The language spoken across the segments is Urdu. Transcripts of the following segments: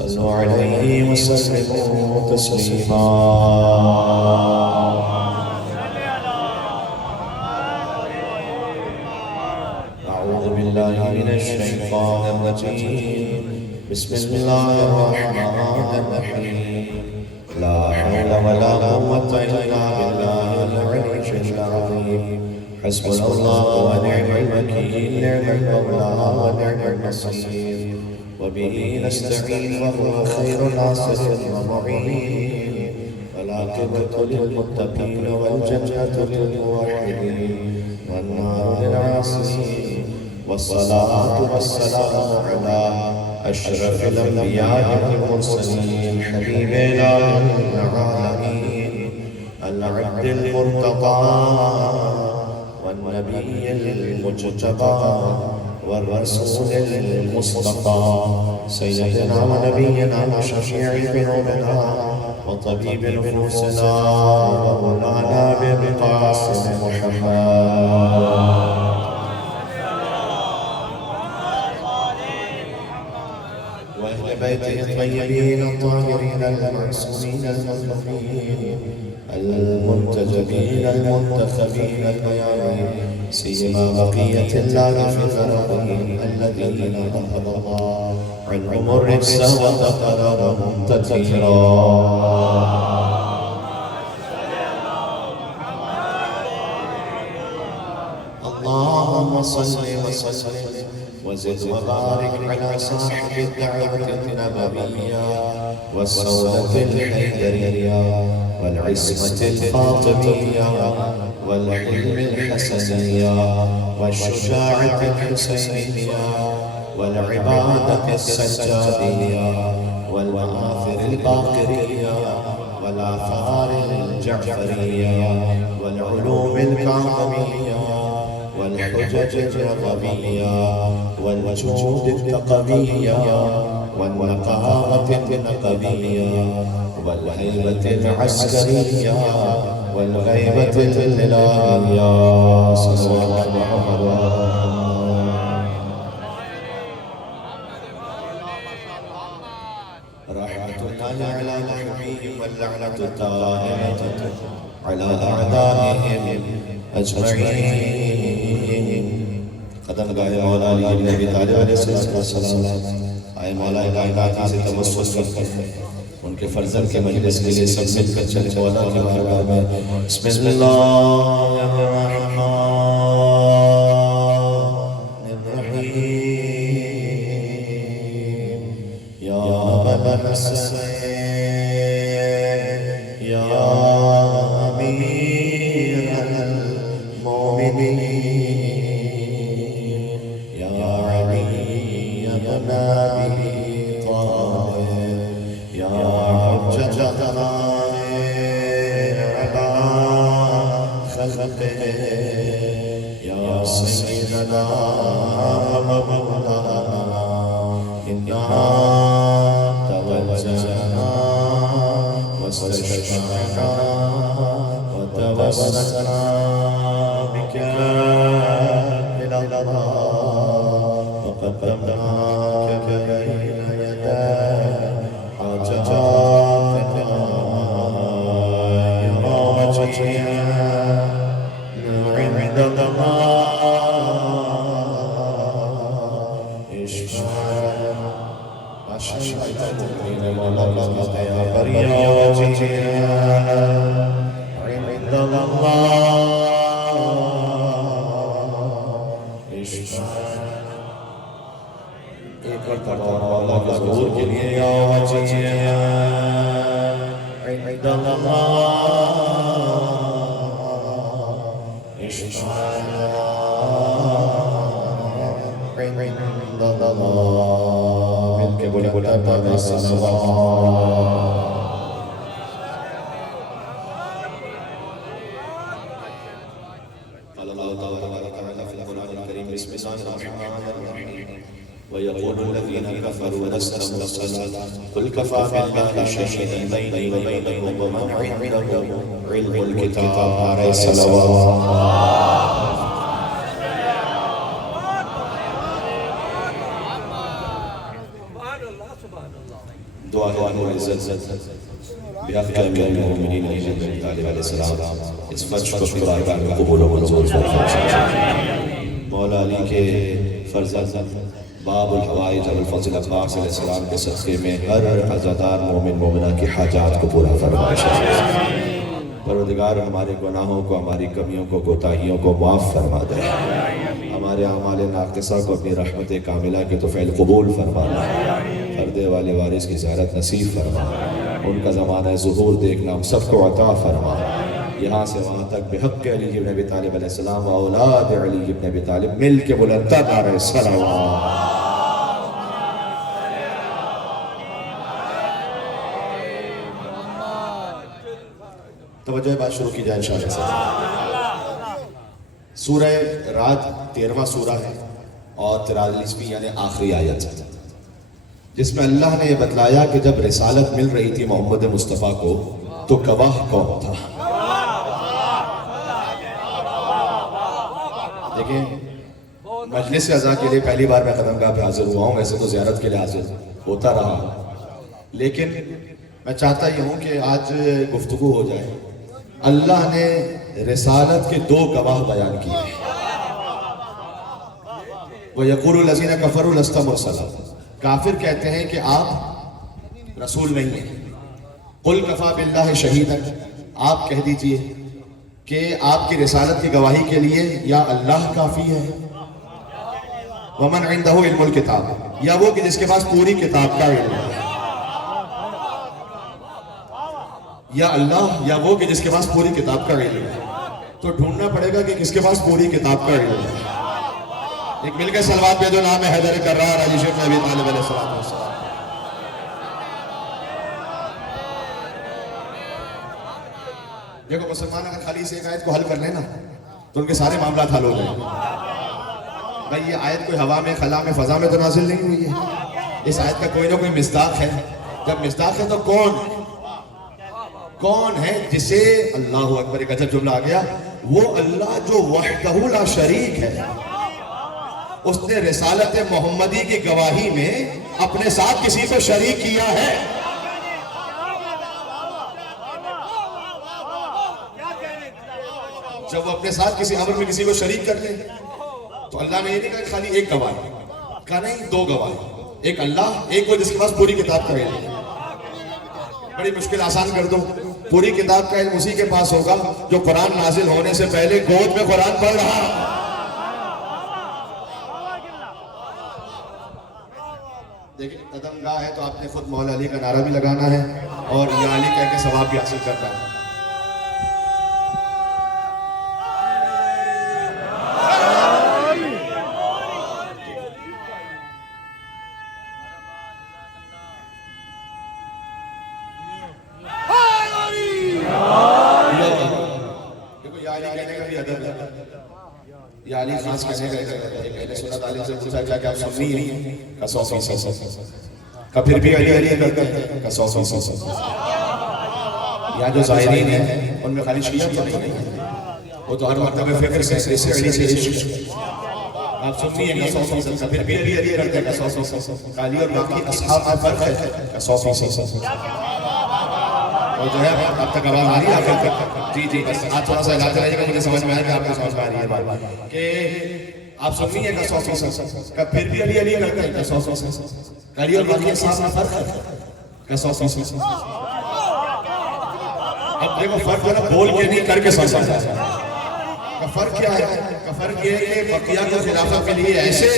صلوا عليه وسلموا تسليما. أعوذ بالله من الشيطان الرجيم. بسم الله الرحمن الرحيم. لا حول ولا قوة إلا بالله العلي العظيم. حسبنا الله ونعم الوكيل، نعم المولى ونعم النصير، وبه نستعين وهو خير ناصر ومعين، والعاقبة للمتقين والجنة للموحدين والنار للعاصين. والصلاة والسلام على أشرف الأنبياء والمرسلين حبيبنا العالمين العبد المرتضى والنبي المجتبى والرسول المصطفى سيدنا ونبينا وشفيع ذنوبنا وطبيب نفوسنا ومولانا بالقاسم محمد وأهل بيته الطيبين الطاهرين المعصومين المظلومين المنتجبين المنتخبين الميامين، سيما بقية الله في ذرهم الذين ذهب الله عنهم الرجس وتقررهم تطهيرا. اللهم صل وسلم وزد وبارك على صاحب الدعوة النبوية والسودة الحيدرية والعصمة الفاطمية والحلم الحسنية والشجاعة الحسينية والعبادة السجادية والمآثر الباقرية والآثار الجعفرية والعلوم الكاظمية والحجج الرغبية والوجود التقوية والنقاوة النقبية والهيبة العسكرية والغيبة الإلهية. صلوات محمد رحمة الله على محبيهم واللعنة الدائمة على أعدائهم أجمعين. قدم گائے مولا علی بن ابی طالب علیہ السلام. آئے مولا کائنات سے توسل کرتے ہیں ان کے فرزند کے مجلس کے لیے سب مل کر چلے مولا کے بارگاہ میں. بسم اللہ الرحمن الرحیم. یا بلغ السماء یا امیر المؤمنین نبي طالب يا حجة على خلقه يا سيدنا ومولانا إنا توجهنا واستشفعنا وتوسلنا بك إلى الله وقدمناك بين يدي حاجاتنا إلى وجهك عند الله. اشفع أشهد مولاك يا بريا وجهك عند الله. اشفع ایک مرتبہ مولا کے حضور کے لیے یا وجہی عند اللہ. اشفع عند اللہ. مل کے بولے بولتا ہے صلوات. قال الله تبارك وتعالى في القرآن الكريم بسم الله الرحمن الرحيم. ويقول الذين كفروا لست مرسلا قل كفى بالله شهيدا بيني وبينكم ومن عنده علم الكتاب. عليه الصلوات. دعا ہے رب العزت بحق امیر المومنین علی بن ابی طالب علیہ السلام اس فرش کو بارگاہ میں قبول و منظور فرمائے. مولا علی کے فرزند باب الحوائج الفضل عباس علیہ السلام کے صدقے میں ہر عزادار مومن مومنہ کی حاجات کو پورا فرمائے. پروردگار ہمارے گناہوں کو، ہماری کمیوں کو، کوتاہیوں کو معاف فرما دے. ہمارے اعمال ناقصہ کو اپنی رحمت کاملہ کے توفیل قبول فرما دے. پردے والے وارث کی زیارت نصیب فرما. ان کا زمانہ ظہور دیکھنا ہم سب کو عطا فرما. یہاں سے وہاں تک بحق علی ابن ابی طالب علیہ السلام و اولاد علی ابن ابی طالب مل کے بلند نعرہ صلوات. توجہ بات شروع کی جائے انشاءاللہ سے. سورہ رعد 13واں سورہ ہے اور 43ویں یعنی آخری آیت ہے، جس میں اللہ نے یہ بتلایا کہ جب رسالت مل رہی تھی محمد مصطفیٰ کو تو گواہ کون تھا. دیکھیں مجلس عزا کے لیے پہلی بار میں قدمگاہ پہ حاضر ہوا ہوں، ویسے تو زیارت کے لیے حاضر ہوتا رہا، لیکن میں چاہتا یہ ہوں کہ آج گفتگو ہو جائے. اللہ نے رسالت کے دو گواہ بیان کیے. وَيَقُولُ الَّذِينَ كَفَرُوا لَسْتَ مُرْسَلًا، کافر کہتے ہیں کہ آپ رسول نہیں ہیں. قُلْ كَفَى بِاللَّهِ شَهِيدًا، آپ کہہ دیجئے کہ آپ کی رسالت کی گواہی کے لیے یا اللہ کافی ہے. وَمَنْ عِنْدَهُ عِلْمُ الْكِتَابِ، یا وہ کہ جس کے پاس پوری کتاب کا علم ہے. یا اللہ یا وہ کہ جس کے پاس پوری کتاب کا علم ہے. تو ڈھونڈنا پڑے گا کہ کس کے پاس پوری کتاب کا علم ہے. ایک مل کے صلوات پہ جو نام ہے حیدر کرار علی شیخ ابی طالب علیہ السلام. دیکھو مسلمان اگر خالی سے ایک آیت کو حل کر لیں نا تو ان کے سارے معاملات حل ہو جائیں. بھائی یہ آیت کوئی ہوا میں خلا میں فضا میں تو نازل نہیں ہوئی ہے. اس آیت کا کوئی نہ کوئی مصداق ہے. جب مصداق ہے تو کون ہے جسے اللہ اکبر، ایک عجب جملہ آ گیا، وہ اللہ جو وحدہ لا شریک ہے، اس نے رسالت محمدی کی گواہی میں اپنے ساتھ کسی کو شریک کیا ہے. جب وہ اپنے ساتھ کسی امر میں کسی کو شریک کر لیں تو اللہ نے یہ نہیں کہا کہ خالی ایک گواہ، کہا نہیں دو گواہ، ایک اللہ، ایک وہ جس کے پاس پوری کتاب کا علم. بڑی مشکل آسان کر دو. پوری کتاب کا علم اسی کے پاس ہوگا جو قرآن نازل ہونے سے پہلے گود میں قرآن پڑھ رہا. دیکھیں قدم گاہ ہے تو آپ نے خود مولا علی کا نعرہ بھی لگانا ہے اور یا علی کہہ کے ثواب بھی حاصل کرنا ہے. یا علی خاص کہنے کا ایک اہل سنت عالم سے پوچھا کیا کہ آپ سنی ہیں؟ کہا 100%. کہا پھر بھی علی کرتے ہیں؟ کہا 100%. یا جو ظاہرین ہیں ان میں خالی شیعہ تو نہیں ہے، وہ تو ہر مرتبہ فکر سے علی سے عشق. آپ سنی ہیں؟ کہا 100%. کہا پھر بھی علی کرتے ہیں؟ کہا 100%. کہا علی اور باقی اصحاب میں فرق ہے؟ کہا 100%. اور جو ہے اب تک آواز آ رہی ہے آخر تک؟ جی بس آپ تھوڑا سا علاج کرائیے گا، مجھے سمجھ میں آئے کہ آپ کو سمجھ میں آ رہی ہے بات کہ آپ سنی ہیں. کہا 100%. کہا پھر بھی علی کرتے ہیں؟ کہا 100%. کہا علی اور باقی اصحاب میں فرق ہے؟ کہا 100%. اب دیکھو فرق جو ہے نا بول کے نہیں کر کے سمجھا جاتا ہے. فرق کیا ہے؟ فرق یہ ہے کہ بقیہ کو خلافہ کے لیے ایسے،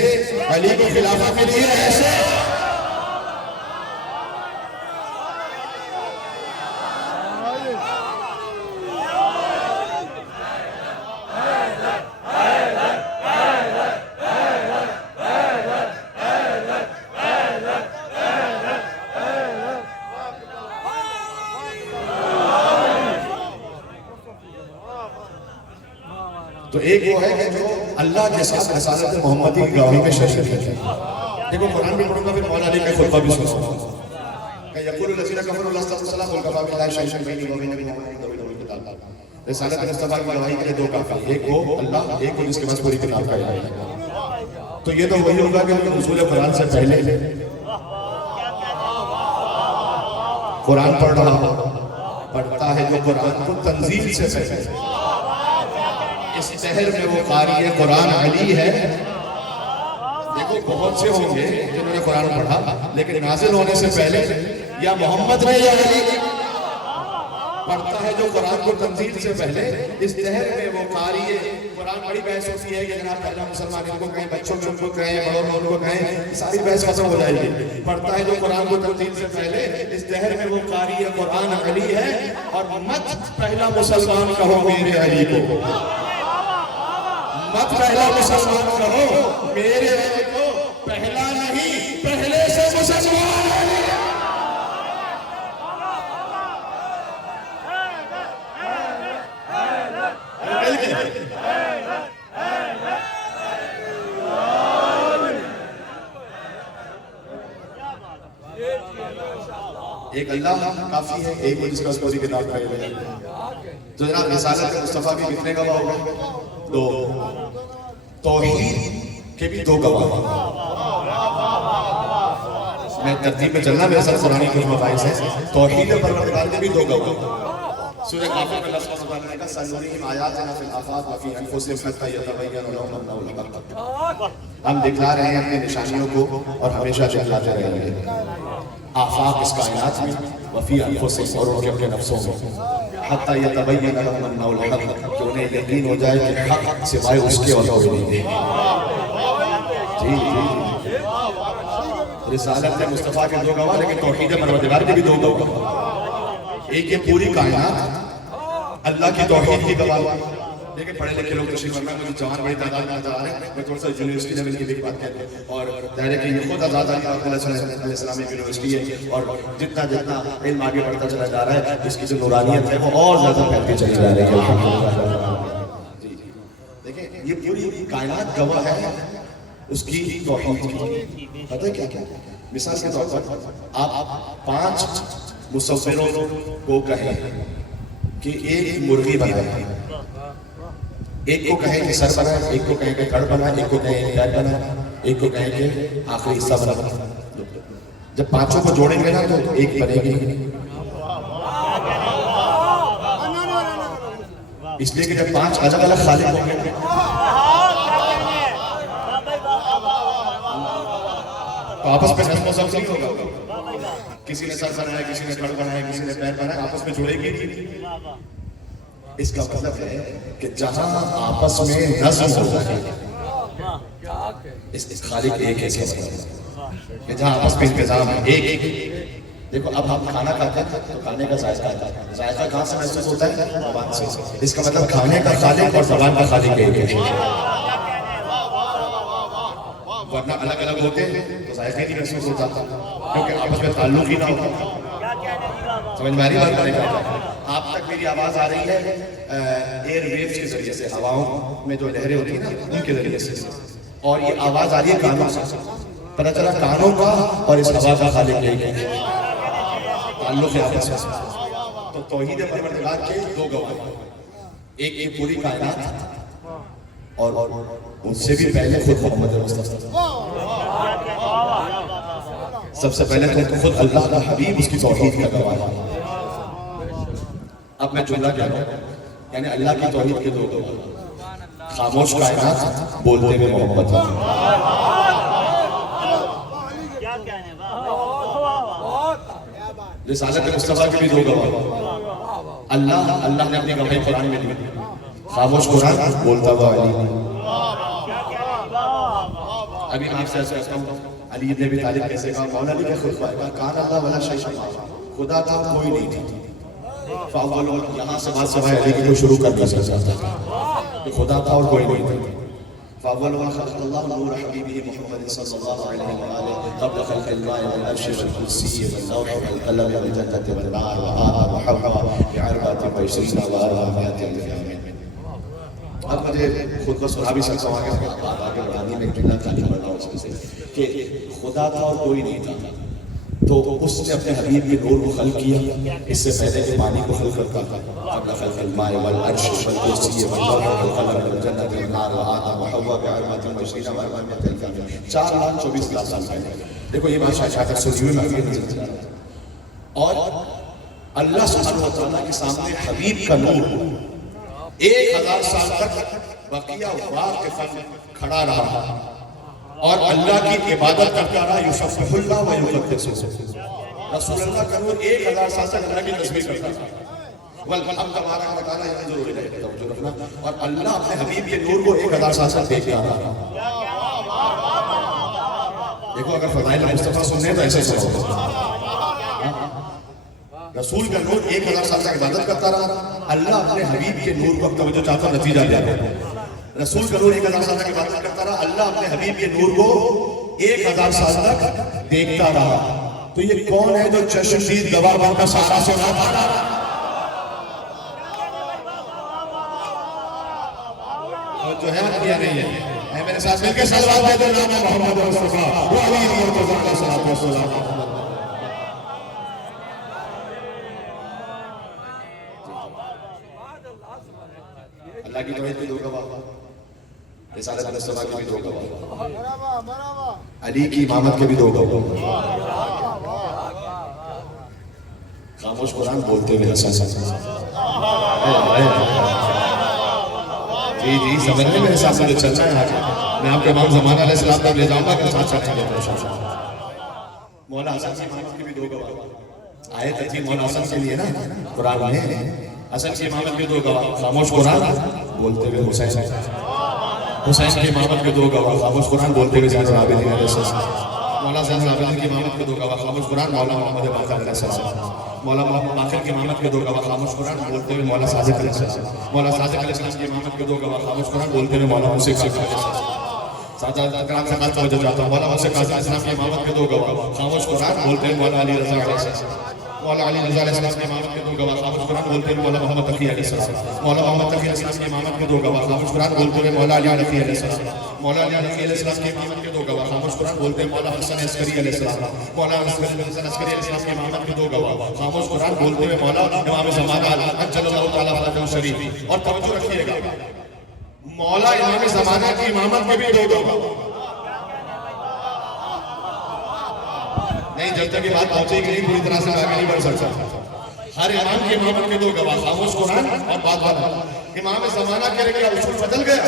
علی کو خلافہ کے لیے ایسے. تو ایک وہ ہے کہ جو اللہ کے ساتھ رسالت محمدی کی گواہی میں شریک ہے. دیکھو قرآن بھی پڑھوں گا پھر مولا علی کا خطبہ بھی سنوں گا. یقول الذین کفروا لست مرسلا قل کفی باللہ شہیدا بینی و بین محمد. رسالت مصطفیٰ کی گواہی کے لیے دو کافی، ایک وہ اللہ، ایک وہ جس کے پاس پوری کتاب کا علم ہے. تو یہ تو وہی ہوگا کہ نزول قرآن سے پہلے قرآن پڑھ رہا ہو، پڑھتا ہے جو قرآن کو تنزیل سے پہلے، اس شہر میں وہ قاری قرآن علی ہے۔ دیکھو بہت سے ہوں گے جنہوں نے قرآن پڑھا، لیکن نازل ہونے سے پہلے یا محمد نے یا علی نے پڑھتا ہے جو قرآن کو تنزیل سے پہلے، اس شہر میں وہ قاری قرآن۔ بڑی بحث ہوتی ہے کہ جناب پہلا مسلمان ان کو کہیں، بچوں میں ان کو کہیں، بڑوں میں ان کو کہیں، ساری بحث ختم ہو جائے گی۔ پڑھتا ہے جو قرآن کو تنزیل سے پہلے، اس شہر میں وہ قاری قرآن علی ہے، اور مت پہلا مسلمان کہو میرے علی کو، مت پہلا مسلمان کہو میرے علی کو، پہلا نہیں پہلے سے مسلمان علی۔ ایک اللہ کافی ہے، ایک جس کا اس کو بھی کتاب کا علم ہے۔ تو جناب رسالت مصطفیٰ کی کتنے گواہ ہو گئے؟ دو۔ توحید کے بھی دو گواہ۔ میں ترتیب میں چلنا، میرے ساتھ قرآن کی مباحث ہے۔ توحید پروردگار کے بھی دو گواہ۔ سورہ کافر میں اللہ سبحانہ وتعالیٰ کا سنورہم آیاتنا فی الآفاق وفی انفسہم حتی یتبین لہم انہ الحق۔ ہم دکھلا رہے ہیں اپنے نشانیوں کو، اور ہمیشہ دکھلاتے رہیں گے۔ آفاق اس کائنات میں، وفی انفسہم اور ان کے اپنے نفسوں میں، حتی یتبین لہم انہ الحق، کہ انہیں یقین ہو جائے کہ حق سوائے اس کے اور کوئی نہیں ہے۔ جی جی، رسالت مصطفیٰ کے دو گواہ، لیکن توحید پروردگار کے بھی دو گواہ۔ ایک یہ پوری کائنات اللہ کی توحید کی گواہ۔ لیکن پڑھے لکھے لوگ تشریف فرمائیں، مجھے جوان بڑی تعداد میں نظر آ رہے ہیں، میں تھوڑا سا یونیورسٹی لیول کی بھی بات کہتے ہیں، اور ظاہر ہے کہ یہ خود آزاد علیہ السلام ایک یونیورسٹی ہے، اور جتنا جتنا علم آگے بڑھتا چلا جا رہا ہے، اس کی جو نورانیت ہے وہ اور زیادہ پھیلتی چلی جا رہی ہے۔ دیکھیں یہ پوری کائنات گواہ ہے اس کی توحید کی۔ پتہ ہے کیا کیا؟ مثال کے طور پر آپ 5 مصوروں کو کہیں کہ ایک مرغی بنائے، ایک کو کہیں کہ سر بنائے، ایک کو کہیں کہ کڑ بنائے، ایک کو کہیں کہ پیر بنائے، ایک کو کہیں کہ آخری حصہ بنائے۔ جب 5 کو جوڑیں گے نا تو ایک بنے گی، اس لیے کہ جب 5 الگ الگ خالق ہوں گے تو آپس میں نظم و ضبط نہیں ہوگا۔ کسی نے سر بنایا، کسی نے کڑ بنایا، کسی نے پیر بنایا، آپس میں جڑے گی۔ اس کا مطلب ہے کہ جہاں آپس میں نظم ہو جائے، اس خالق ایک ہے، کہ جہاں آپس میں انتظام ہے، ایک۔ دیکھو اب ہم کھانا کھاتے ہیں تو کھانے کا ذائقہ آتا ہے، ذائقہ کہاں سے محسوس ہوتا ہے؟ زبان سے۔ اس کا مطلب کھانے کا خالق اور زبان کا خالق ایک ہے۔ ورنہ الگ الگ ہوتے تو ذائقہ نہیں محسوس ہوتا، کیونکہ آپس میں تعلق ہی نہ ہوتا۔ سمجھ میں آ رہی بات کرنے کا؟ آپ تک میری آواز آ رہی ہے ایئر ویوز کے ذریعے سے، ہواؤں میں جو لہریں ہوتی ہیں نا ان کے ذریعے سے، اور یہ آواز آ رہی ہے کانوں سے۔ پتہ چلا کانوں کا اور اس ہوا کا خالق ایک ہے، تعلق ہے آپس میں۔ تو توحید پروردگار کے دو گواہ، ایک یہ پوری کائنات، اور اس سے بھی پہلے خود محمد مصطفیٰ۔ سب سے پہلے تو خود اللہ کا حبیب اس کی توحید کا گواہ ہے۔ اب میں جملہ کہہ رہا ہوں، یعنی اللہ کی توحید کے دو گواہ، خاموش کائنات، بولتے ہوئے محمد۔ رسالت مصطفیٰ کے بھی دو گواہ، اللہ نے اپنی گواہی قرآن میں دی، خاموش قرآن، بولتا ہوا علی۔ ابھی میں آپ سے ایسا کہتا ہوں، علی ابن ابی طالب کیسے کہا؟ مولا علی کا خطبہ ہے، کان اللہ ولا شیء معه، خدا تھا کوئی نہیں تھا۔ فاول یہاں سے بات سوائے علی کی کو شروع کر دیا کہ خدا تھا اور کوئی نہیں تھا۔ فاول خلق اللہ نور حبیبہ محمد صلی اللہ علیہ وآلہ قبل خلق الماء والعرش والکرسی واللوح والقلم والجنة والنار وآدم وحواء ب40 و20 و400 ألف۔ اب مجھے خود کو سنا بھی سکتا ہوں آگے بڑھانی میں جملہ تعلیم بڑھنا ہو اس سے کہ خدا تھا اور کوئی نہیں تھا، تو اس نے اپنے حبیب کے نور کو خلق کیا اس سے پہلے کہ پانی کو خلق کرتا تھا۔ قبل خلق الماء والعرش والکرسی واللوح والقلم والجنة والنار وآدم وحواء ب40 و20 و400 ألف، 4,24,000 سال پہلے۔ دیکھو یہ بات شاید سنی ہوئی میں اور اللہ سبحانہ وتعالیٰ کے سامنے حبیب کا نور 1000 سال تک بقیہ واقفاً کھڑا رہا اور اللہ کی عبادت کرتا رہا، یسبح اللہ و یقدسہ۔ رسول اللہ کا نور 1000 سال تک اللہ کی تسبیح کرتا تھا، والحمد تبارک و تعالیٰ یہاں ضرور ہے توجہ رکھنا، اور اللہ اپنے حبیب کے نور کو 1000 سال تک دیکھتا رہا۔ دیکھو اگر فضائل مصطفیٰ سننے تو ایسے سنو، رسول کا نور 1000 سال تک عبادت کرتا رہا، اللہ اپنے حبیب کے نور کو توجہ چاہتا نتیجہ دیا۔ رسول کا نور 1000 سال تک عبادت کرتا رہا، اللہ اپنے حبیب کے نور کو 1000 سال تک دیکھتا رہا۔ تو یہ کون ہے جو چشمدید گواہ بن کر سارا سے نہ پا رہا؟ جو ہے یا نہیں ہے؟ میرے ساتھ مل کے صلوات دے دو نام محمد مصطفیٰ وعلی مرتضیٰ علیہ الصلوۃ والسلام۔ اللہ کی توحید کے 2 گواہ، رسالت مصطفیٰ کے بھی 2 گواہ، علی کی امامت کے بھی 2 گواہ۔ خاموش قرآن بولتے ہوئے جی جی سمجھ میں میرے ساتھ مجھے چلنا ہے آگے، میں آپ کے امام زمانہ علیہ السلام تک لے جاؤں گا کہ ساتھ چلیں گے۔ مولا حسن کی امامت کے بھی 2 گواہ، آیت تھی مولا حسن کے لیے نا قرآن میں، حسن کی امامت کے 2 گواہ، خاموش قرآن بولتے ہوئے حسین کی امامت کے 2 گواہ، خاموش قرآن بولتے ہوئے زین العابدین علیہ السلام، مولا زین العابدین کی امامت کے 2 گواہ، خاموش قرآن مولا محمد باقر علیہ السلام، مولا محمد باقر کی امامت کے 2 گواہ، خاموش قرآن بولتے ہوئے مولا صادق علیہ السلام، مولا صادق علیہ السلام کی امامت کے 2 گواہ، خاموش قرآن بولتے ہوئے مولا موسیق علیہ السلام۔ ساتھ اکرام سے خاص توجہ چاہتا ہوں، مولا موسیق علیہ السلام کی امامت کے 2 گواہ، خاموش قرآن بولتے ہوئے مولا علی رضا علیہ السلام، مولا علی رضا علیہ السلام کی امامت کے 2 گواہ، خاموش قرآن بولتے ہوئے مولا محمد تقی علیہ السلام، مولا محمد تقی علیہ السلام کی امامت کے 2 گواہ، خاموش قرآن بولتے ہوئے مولا علی رفیع علیہ السلام، مولا علی رفیع علیہ السلام کی امامت کے 2 گواہ، خاموش قرآن بولتے ہوئے مولا حسن عسکری علیہ السلام، مولا حسن عسکری علیہ السلام کی امامت کے 2 گواہ، خاموش قرآن بولتے ہوئے مولا امام زمانہ عجل اللہ تعالیٰ فرجہ شریف۔ اور توجہ رکھیے گا، مولا امام زمانہ کی امامت کے بھی 2 گواہ نہیں، جب تک یہ بات پہنچے گی نہیں پوری طرح سے آگے نہیں بڑھ سکتا۔ ہر امام کی امامت کے 2 گواہ، خاموش قرآن اور بات امام زمانہ کے لیے اصول بدل گیا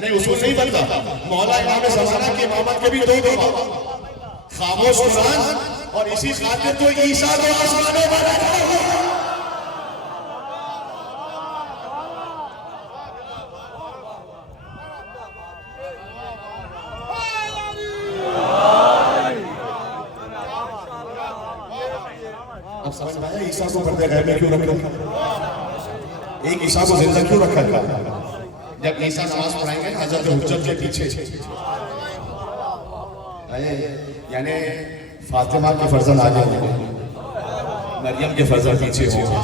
نہیں، اصول نہیں بدلتا، مولا امام زمانہ کی امامت کے بھی 2 گواہ، خاموش قرآن، اور اسی خاطر تو عیسیٰ کو آسمانوں پر رکھا۔ اب سمجھ میں آیا عیسیٰ کو پردے غیب میں کیوں رکھا؟ ایک عیسیٰ کو زندہ کیوں رکھا گیا؟ جب عیسیٰ نماز پڑھائیں گے حضرت حجت کے پیچھے، یعنی فاطمہ کے فرزند آگے ہوں گے، مریم کے فرزند پیچھے ہوں گے۔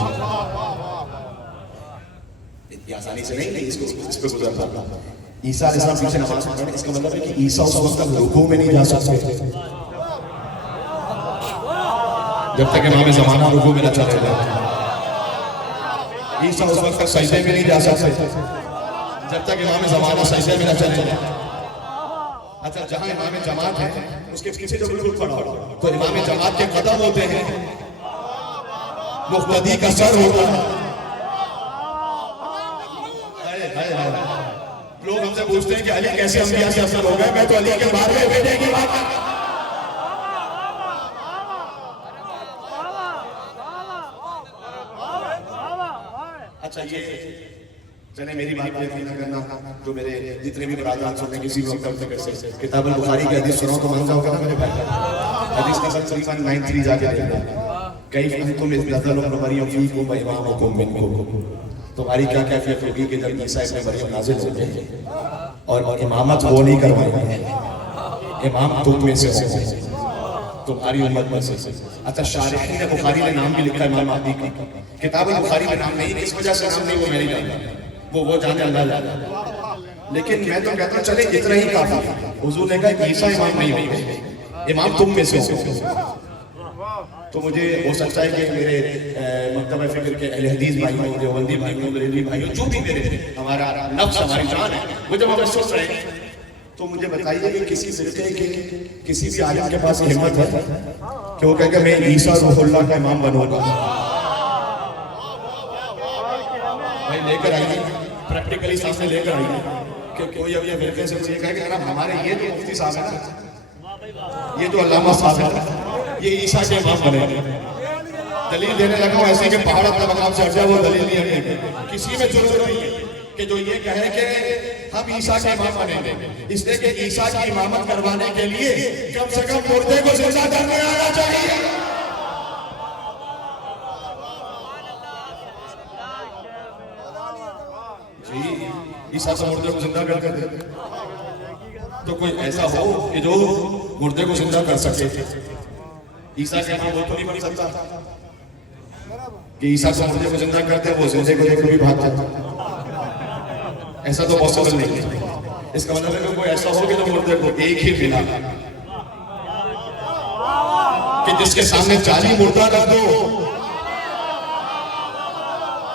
اتنی آسانی سے نہیں اس پہ گزرتا۔ عیسیٰ علیہ السلام پیچھے نماز پڑھیں، اس کا مطلب ہے کہ عیسیٰ اس وقت تک رکوع میں نہیں جا سکتے جب تک امام زمانہ رکوع میں نہ چلے جائے۔ عیسیٰ اس وقت تک سجدے میں نہیں جا سکتے جب تک امام زمانہ سجدے میں نہ چلے جائے۔ اچھا جہاں امام جماعت ہے اس کے پیچھے جو بالکل کھڑا ہو تو امام جماعت کے قدم ہوتے ہیں، مقتدی کا سر ہوتا ہے۔ لوگ ہم سے پوچھتے ہیں کہ علی کیسے انبیاء سے افضل ہو گئے، میں تو علی کے بارے میں بیٹے کی بات کرتا ہوں۔ اچھا یہ چلیں میری بات پہ نہ کرنا، جو میرے جتنے بھی برادران سننے کسی وقت تک سے کتاب البخاری کی حدیث سناؤں تو منظر ہوگا نا میرے بھائی۔ حدیث نمبر 393 جا کے دیکھنا، کیف انتم اذ نزل ابن مریم فیکم و امامکم منکم، تمہاری کیا کیفیت ہوگی کہ جب عیسیٰ ابن مریم نازل ہو گئے اور امامت وہ نہیں کروائیں گے، امام تم میں سے ہوں، تمہاری امت میں سے۔ اچھا شارحین بخاری نے نام بھی لکھا ہے امام مہدی کا، کتاب البخاری میں نام نہیں، اس وجہ سے نام نہیں، وہ میں نہیں جانتا، وہ جانے اللہ جانا، لیکن میں تو کہتا ہوں چلے اتنا ہی کافی۔ حضور نے کہا کہ عیسیٰ امام نہیں ہوگے، امام تم میں سے ہو۔ تو مجھے ہو سکتا ہے کہ میرے مکتبہ فکر کے اہل حدیث بھائیوں، دیوبندی بھائیوں، بریلوی بھائیوں، جو بھی میرے ہمارا نفس ہماری جان ہے، وہ جب ہمیں سوچ رہے ہیں تو مجھے بتائیے کہ کسی فرقے کے کسی بھی عالم کے پاس ہمت ہے کہ وہ کہے کہ میں عیسیٰ روح اللہ کا امام بنوں گا؟ لے کر آئیے، پریکٹیکلی سامنے لے کر آئیے کہ کوئی اب یہ فرقے سے یہ کہے کہ جناب ہمارے یہ تو مفتی صاحب ہے نا، یہ تو علامہ صاحب ہے، یہ عیسیٰ کے امام بنے ہیں، دلیل دینے لگا ہوں ایسی کہ پہاڑ اپنے مقام سے ہٹ جائے، وہ دلیل نہیں ہے، کسی میں ضرورت نہیں ہے کہ جو یہ کہے کہ ہم عیسیٰ کے امام بنیں گے، اس لیے کہ عیسیٰ کی امامت کروانے کے لیے کم سے کم مردے کو زندہ کرنے آنا چاہیے۔ جی عیسیٰ سے مردے کو زندہ کرتے تھے، تو کوئی ایسا ہو کہ جو مردے کو زندہ کر سکے، عیسیٰ کے امام وہ تو نہیں بن سکتا کہ عیسیٰ سے مردے کو زندہ کرتے ہیں وہ زندے کو دیکھ بھی بھاگ جاتا، ایسا تو پاسبل نہیں ہے۔ اس کا مطلب ہے کہ کوئی ایسا ہو کہ جو مردے کو ایک ہی بنا کہ جس کے سامنے 40 مردہ رکھ دو،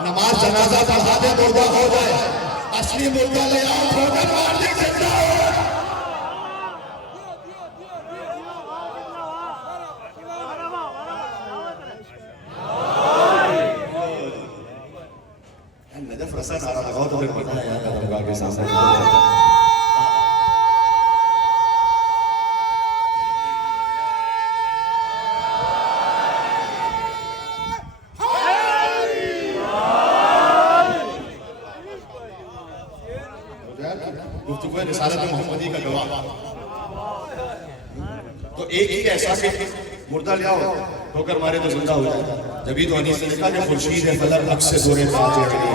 نماز جنازہ پڑھا دے مردہ ہو جائے، اصلی مردہ لے آؤ تھوڑا مار دے زندہ ہو۔ نجف رسا نعرہ لگاؤ تو پھر پتہ ہے یہاں کا درگاہ کے سامنے گفتگو رسالت محمدی کا گواہ، تو ایک ہی ایسا کہ مردہ لے آؤ تو کر مارے تو زندہ ہو جائے، جبھی تو انیس نے لکھا کہ خورشید فلک عکس سے دورے تاج علی ہے۔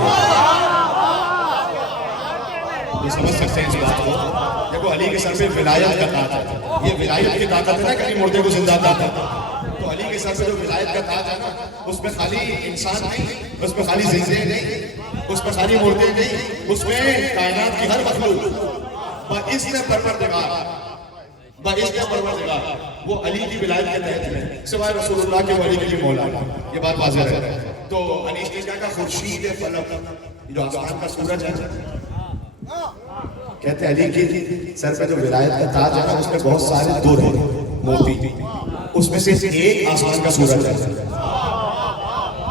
یہ سمجھ سکتے ہیں اس بات کو، دیکھو علی کے سر پہ ولایت کا تاج ہے، یہ ولایت کی طاقت ہے نا کہ مردے کو زندہ کرتا ہے، تو علی کے سر پہ جو ولایت کا تاج ہے نا، اس میں خالی انسان نہیں، اس میں خالی زندے نہیں، اس میں خالی مردے نہیں، اس میں کائنات کی ہر مخلوق باذن پروردگار وہ علی کی ولایت کے تحت ہے، سوائے رسول اللہ کے ولی کی مولا، یہ بات واضح ہے۔ تو انیس نے کہا کہ خورشید فلک جو آسمان کا سورج ہے، کہتے ہیں علی کی سر پہ جو ولایت کا تاج ہے نا، اس میں بہت سارے دور ہیں موتی، اس میں سے ایک آسمان کا سورج ہے۔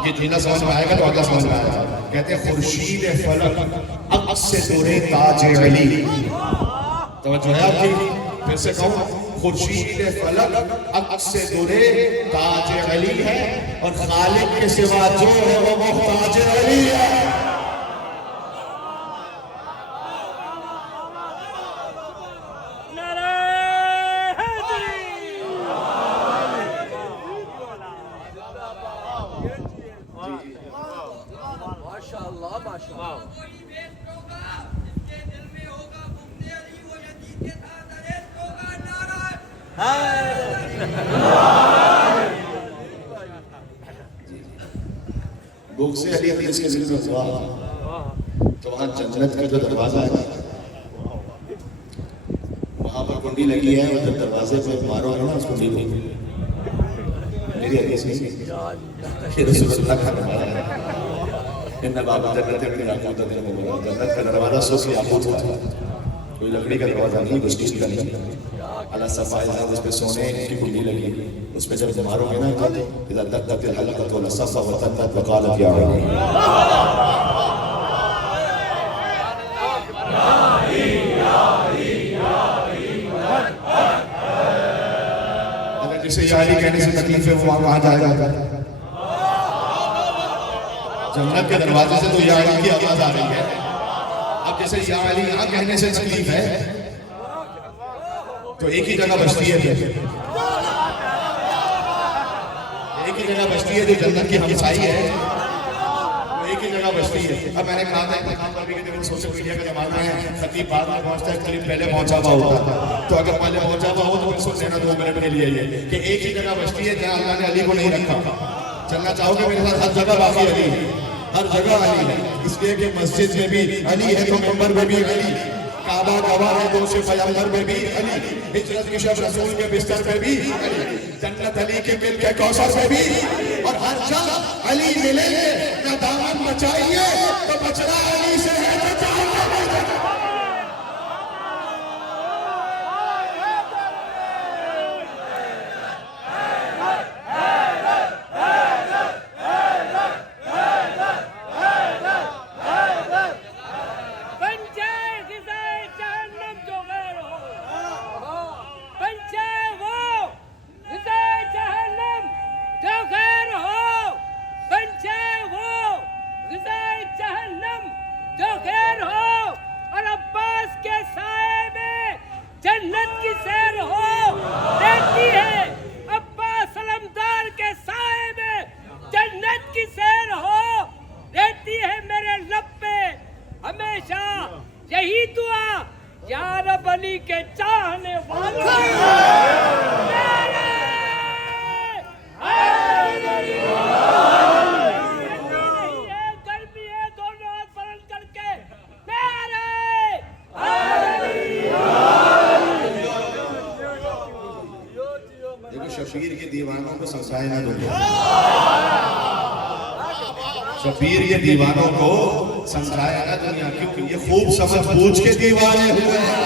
یہ جنہ سمجھ میں آئے گا تو اگلا سمجھ میں آئے گا۔ کہتے ہیں خورشید فلک عکس سے دورے تاج علی، توجہ ہے آپ کی، پھر سے کہوں خورشید فلک عکس سے دورے تاج علی ہے، اور خالق کے سوا جو ہے وہ محتاج علی ہے۔ بھوک سے علی حدیث کے ذکر ہوا تو وہاں جنت کا جو دروازہ ہے وہاں پر کنڈی لگی ہے، اور جب دروازے پہ مارو گے نا اس کنڈی کو، میری حدیث نہیں کہ رسول اللہ کا نمایا ہے، ان باب جنت ابن یاقوت جنت کا دروازہ سوس یاقوت کا، کوئی لکڑی کا دروازہ نہیں، اسٹیل کا نہیں، اللہ صفائی ہے، اس پہ سونے کی کنڈی لگی، اس پہ جب مارو گے نا تو اذا دقت الحلقۃ والصف وتنت وقالت یا علی، اگر جسے یا علی کہنے سے تکلیف ہے وہ وہاں جائے گا جنت کے دروازے سے، تو یا علی کی آواز آ رہی ہے۔ اب جیسے یا علی یہاں کہنے سے تکلیف ہے تو ایک ہی جگہ بچتی ہے، ایک ہی جگہ بچتی ہے جو جنت کی ہمسائی ہے، ایک ہی جگہ بچتی ہے۔ اب میں نے کہا تھا مقام پر بھی کہ سوشل میڈیا کا زمانہ ہے، خطیب بعد میں پہنچتا ہے، قریب پہلے پہنچا ہوا ہوتا ہے، تو اگر پہلے پہنچا ہوا ہو تو پھر سن لینا 2 منٹ کے لیے یہ کہ ایک ہی جگہ بچتی ہے جہاں اللہ نے علی کو نہیں رکھا۔ چلنا چاہو گے میرے ساتھ، ہر جگہ باقی علی ہے، ہر جگہ علی ہے، اس لیے کہ مسجد میں بھی علی ہے تو منبر میں بھی علی، کعبہ گواہ ہے تو اسے پیغمبر میں بھی علی، ہجرت کی شب رسول کے بستر میں بھی علی، جنت علی کے مل کے کوثر میں بھی، اور ہر جگہ علی ملے نہ دامن بچائیے تو بچنا علی سے ہے تو چاہیے۔ سمجھائے نہ دنیا. شبیر یہ دیوانوں کو سمجھائے نہ دنیا کیونکہ یہ خوب سمجھ بوجھ کے دیوانے ہوئے ہیں.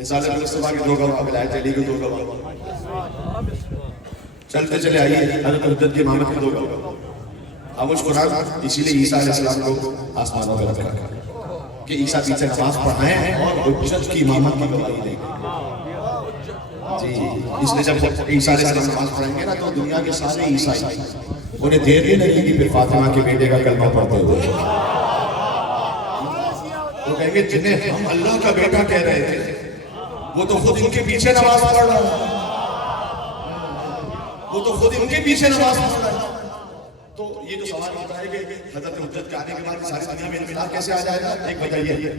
رسالت مصطفیٰ کی دو گواہ ولایت علی کی دو گواہ. چلتے چلے آئیے حضرت حجت کی امامت کی دو گواہ. خاموش قرآن اسی لیے عیسیٰ علیہ السلام کو آسمانوں میں رکھا کہ عیسیٰ پیچھے نماز پڑھائیں اور حجت کی امامت کی گواہی دیں. جی اس لیے جب عیسیٰ علیہ السلام نماز پڑھیں گے نا تو دنیا کے سارے عیسائی انہیں دیر نہیں لگے گی پھر فاطمہ کے بیٹے کا کلمہ پڑھتے ہوئے. وہ کہیں گے جنہیں ہم اللہ کا بیٹا کہہ رہے تھے وہ تو خود ان کے پیچھے نماز پڑھ رہا ہے. وہ تو خود ان کے پیچھے نماز پڑھ رہا ہے. تو یہ جو سوال ہوتا ہے کہ حضرت حجت کے آنے کے بعد ساری دنیا میں انقلاب کیسے آ جائے گا؟ ایک وجہ یہ ہے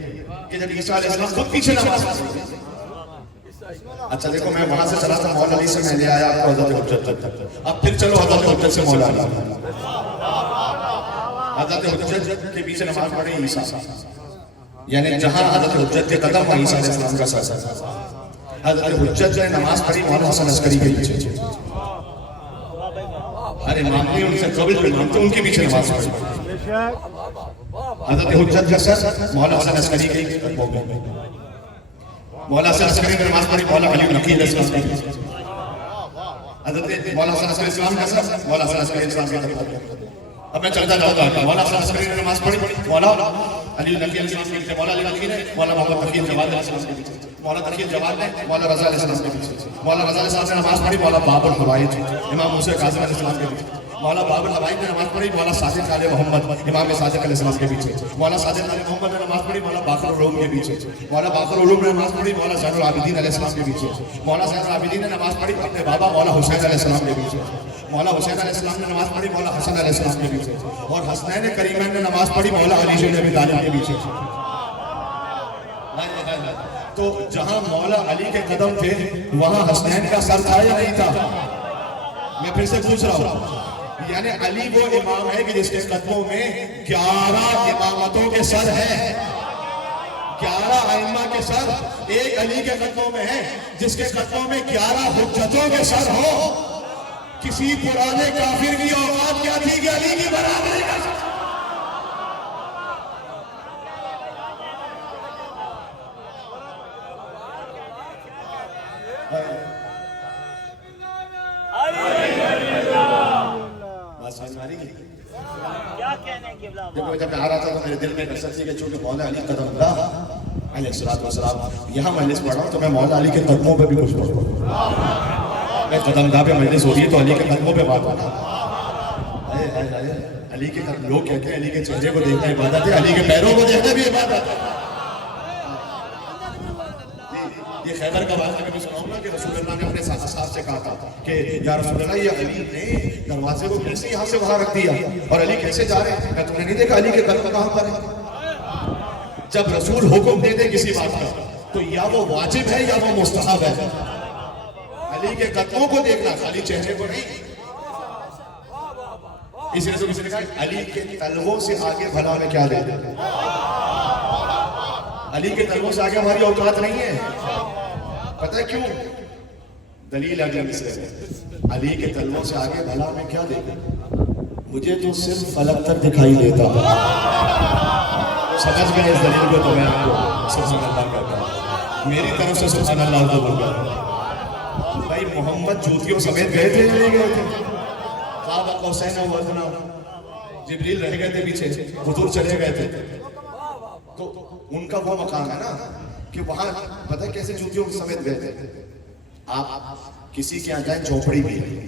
کہ جب عیسیٰ علیہ السلام خود پیچھے نماز پڑھ رہے ہیں. اچھا دیکھو میں وہاں سے چلا تھا مولا علی سے میں لے آیا آپ کو حضرت حجت تک. اب پھر چلو حضرت حجت سے مولا علی. حضرت حجت کے پیچھے نماز پڑھے عیسیٰ یعنی جہاں حضرت حجت کے قدم وہیں عیسیٰ علیہ السلام کا سر. حضرت حجت نے نماز پڑھی مولانا حسن عسکری کے پیچھے. ارے مانتے ان سے قبل پہ مانتے ان کے پیچھے نماز پڑھی. حضرت حجت کا سر مولانا حسن عسکری کے قدموں میں. مولانا حسن عسکری نے نماز پڑھی مولانا علی نقی علیہ السلام کے پیچھے. حضرت مولانا حسن عسکری السلام کا سر مولانا حسن عسکری السلام کے قدموں میں. اب میں چلتا جاؤں گا. مولانا حسن عسکری نے نماز پڑھی مولانا علی نقی علیہ السلام کے پیچھے. مولانا علی نقی نے مولانا محمد تقی الجواد علیہ السلام کے پیچھے. مولانا تقی الجواد نے مولانا رضا علیہ السلام کے پیچھے. مولانا رضا علیہ السلام نے نماز پڑھی مولانا باب الحوائج امام موسیٰ کاظم علیہ السلام کے پیچھے. مولانا باب الحوائج نے نماز پڑھی مولانا صادق علیہ محمد امام صادق علیہ السلام کے پیچھے. مولانا صادق علیہ محمد نے نماز پڑھی مولانا باقر العلوم کے پیچھے. مولانا باقر العلوم نے نماز پڑھی مولانا زین العابدین علیہ السلام کے پیچھے. مولانا زین العابدین نے نماز پڑھی اپنے بابا مولانا حسین علیہ السلام کے پیچھے. مولانا حسین علیہ السلام نے نماز پڑھی مولانا حسن علیہ السلام کے پیچھے. اور حسنین کریمین نے نماز پڑھی مولانا علی بن ابی طالب کے پیچھے. تو جہاں مولا علی کے قدم تھے وہاں حسنین کا سر تھا یا نہیں تھا؟ میں پھر سے پوچھ رہا ہوں. یعنی علی وہ امام ہے کہ جس کے قدموں میں 11 امامتوں کے سر ہیں. 11 ائمہ کے سر ایک علی کے قدموں میں ہے جس کے قدموں میں 11 حجتوں کے سر ہو. کسی پرانے کافر کی اوقات کیا تھی کہ علی کی برابری کر سکتا. جب میں آ رہا تھا تو میرے دل میں ایک اثر تھی کہ چونکہ مولا علی قدم اللہ علیہ السلام یہاں مجلس پڑھ رہا ہوں تو میں مولا علی کے قدموں پہ بھی کچھ پڑھوں. میں قدم گاہ پہ مجلس ہو رہی ہے تو علی کے قدموں پہ بات ہونا. علی کے قدم لوگ کہتے ہیں علی کے چہرے کو دیکھنا عبادت ہے, علی کے پیروں کو دیکھنا بھی عبادت ہے. یہ خیبر کا واقعہ میں سناؤں گا کہ رسول اللہ نے اپنے ساتھ سے کہا تھا کہ یا رسول اللہ یہ علی نے دروازے کو کیسے یہاں سے وہاں رکھ دیا اور علی کیسے جا رہے ہیں؟ میں تم نے نہیں دیکھا علی کے قدم کہاں پر ہے؟ جب رسول حکم دے دے کسی بات کا تو یا وہ واجب ہے یا وہ مستحب ہے. علی کے قدموں کو دیکھنا خالی چہرے کو نہیں. اس لیے تو کسی نے کہا علی کے تلووں سے آگے بھلا میں کیا دے دے. علی کے تلووں سے آگے ہماری اوقات نہیں ہے. پتہ ہے کیوں؟ دلیل اگلے مصرے میں علی کے تلووں سے آگے بھلا میں کیا دے دے. مجھے تو صرف فلک تک دکھائی دیتا. سمجھ گئے اس دلیل کو تو میں آپ کو سبحان اللہ کہتا ہوں. میری طرف سے سبحان اللہ کو بول گیا. بھائی محمد جوتیوں سمیت گئے تھے یا نہیں گئے تھے؟ خواب قوسین و ادنیٰ جبریل رہ گئے تھے پیچھے, حضور چلے گئے تھے. تو ان کا وہ مقام ہے نا کہ وہاں پتہ ہے کیسے جوتیوں سمیت گئے تھے. آپ کسی کے یہاں جائیں جھوپڑی بھی ہے,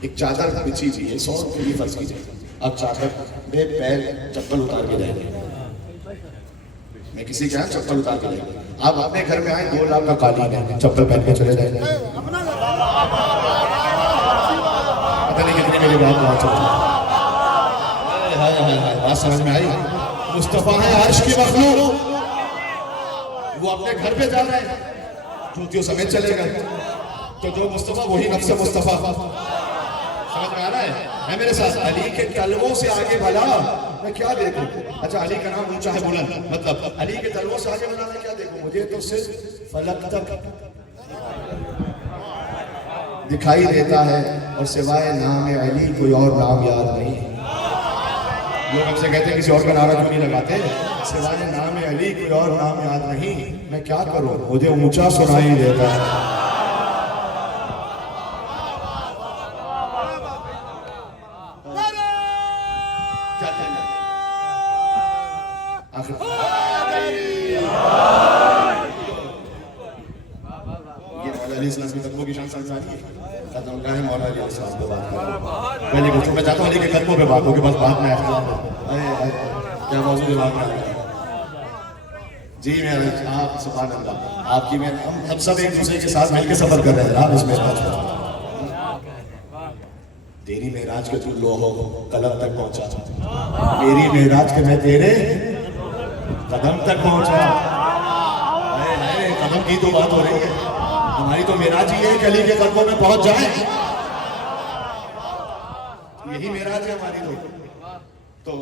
ایک چادر بچھی ہوئی ہے 100 روپے کی فرض کیجیے. اب چادر میں پیر چپل اتار کے جائیں گے. میں کسی کے یہاں چپل اتار کے جائیں گے. آپ اپنے گھر میں آئیں 2 لاکھ کا قالین ہے, چپل پہن کے چلے جائیں گے. پتہ نہیں کتنی میری بات وہاں چلتی ہے. بات سمجھ میں آئی؟ مصطفیٰ ہے عرش کی مخلوق, وہ اپنے گھر پہ جا رہے ہیں جوتیوں سمیت چلے گئے. تو جو مصطفیٰ وہی نفس مصطفیٰ. سمجھ میں آ رہا ہے؟ ہے میرے ساتھ. علی کے کلموں سے آگے بھلا میں کیا دیکھوں. اچھا علی کا نام اونچا ہے بلند, مطلب علی کے کلموں سے آگے بھلا میں کیا دیکھوں. مجھے تو صرف فلک تک دکھائی دیتا ہے اور سوائے نام علی کوئی اور نام یاد نہیں. لوگ ہم سے کہتے ہیں کسی اور کا نعرہ کیوں نہیں لگاتے. سوائے نام علی کوئی اور نام یاد نہیں. میں کیا کروں, مجھے اونچا سنائی دیتا ہے. کیا کہنا یہ مولا علیہ السلام کی قدموں کی شان سمجھانی ہے. قدم کا ہے مولا علیہ السلام پہ بات کروں. پہلے بچوں میں چاہتا ہوں علی کے قدموں پہ بات ہو کہ بس بات میں کیا موضوع ہے بات میں. جی میں آپ سبحان اللہ آپ کی میں ہم سب ایک دوسرے کے ساتھ مل کے سفر کر رہے ہیں آپ اس معراج میں. تیری معراج کے تو لوہو قلم تک پہنچا, میری معراج کے میں تیرے قدم تک پہنچا. قدم کی تو بات ہو رہی ہے, ہماری تو معراج ہی ہے کہ علی کے قدموں میں پہنچ جائیں. یہی معراج ہے ہماری. تو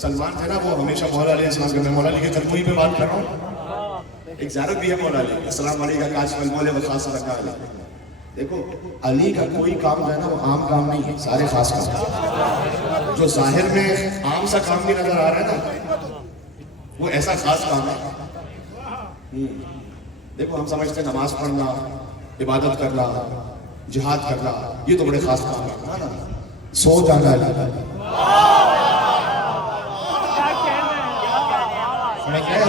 سلمان تھے نا وہ ہمیشہ مولا علیہ السلام کے, میں مولا علی کے قدموں ہی پہ بات کر رہا ہوں. ایک زیارت بھی ہے مولا علی, السلام علیکم کاشف المولے وخاص رکھا علی. دیکھو علی کا کوئی کام جو ہے نا وہ عام کام نہیں ہے, سارے خاص کام. جو ظاہر میں عام سا کام بھی نظر آ رہا ہے نا وہ ایسا خاص کام ہے. دیکھو ہم سمجھتے ہیں نماز پڑھنا, عبادت کرنا, جہاد کرنا یہ تو بڑے خاص کام ہے. سو جانا ہے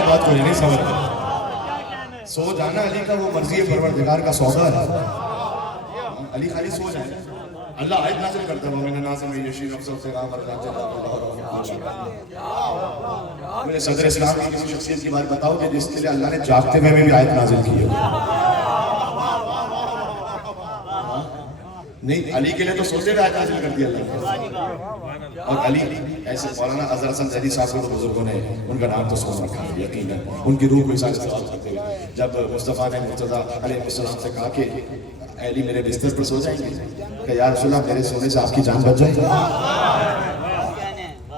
بات کو نہیں سمجھ. سو جانا علی کا وہ مرضی پروردگار کا سودا ہے. علی خالی سو جائے, اللہ آیت نازل کرتا ہے مومن ناس میں یشین افسر سے غام ارجان جلال. مجھے صدر اسلام کی کسی شخصیت کی بات بتاؤ کہ جس کے لیے اللہ نے جاگتے ہوئے بھی آیت نازل کی ہے. نہیں علی کے لیے تو سوچے ہوئے آیت نازل کر دی اللہ نے. اور علی ایسے مولانا اظہر حسن زیدی صاحب کو بزرگوں نے ان کا نام تو سوچ رکھا ہے یقیناً. ان کی روح کو اس آیت سوال کرتے ہوئے جب مصطفیٰ نے مرتضیٰ علیہ السلام سے کہا کہ علی میرے بستر پر سو جائیں گے, کہ یا رسول اللہ میرے سونے سے آپ کی جان بچ جائے گی.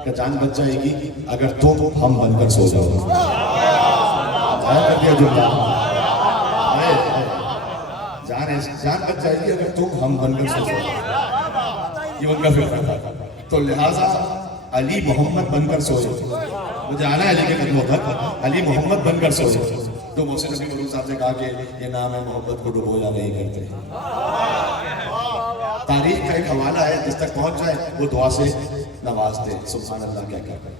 کہ جان بچ جائے گی اگر تم ہم بن کر سو جاؤ. جان بچ جائے گی اگر تم ہم بن کر سو جاؤ. یہ ان کا فکر تھا. تو لہٰذا علی محمد بن کر سو جاؤ. مجھے آنا ہے علی کے قدموں تک, علی محمد بن کر سو جاؤ. تو محسن نبی ملوک صاحب نے کہا کہ یہ نام ہے محبت کو ڈبویا نہیں کرتے. تاریخ کا ایک حوالہ ہے, جس تک پہنچ جائے وہ دعا سے نوازتے. سبحان اللہ کیا کہتے ہیں.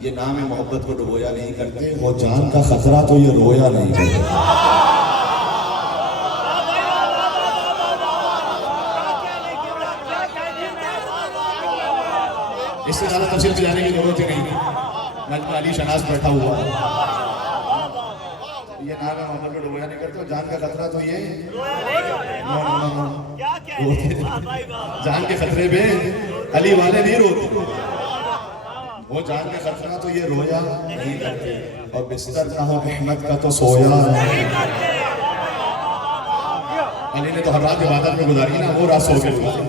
یہ نام ہے محبت کو ڈبویا نہیں کرتے, وہ جان کا خطرہ تو یہ رویا نہیں کرتے. اس سے زیادہ تفصیل پہ جانے کی ضرورت ہی نہیں. مجمع علی شناس بیٹھا ہوا یہ نام ہے محبت کو ڈبویا نہیں کرتے, اور جان کا خطرہ تو یہ جان کے خطرے پہ علی والے نہیں روتے. وہ جان کا خطرہ تو یہ رویا نہیں کرتے, اور بستر نہ ہو احمد کا تو سویا نہیں کرتے. علی نے تو ہر رات عبادت میں گزاری نا, وہ رات سو کے گزاری.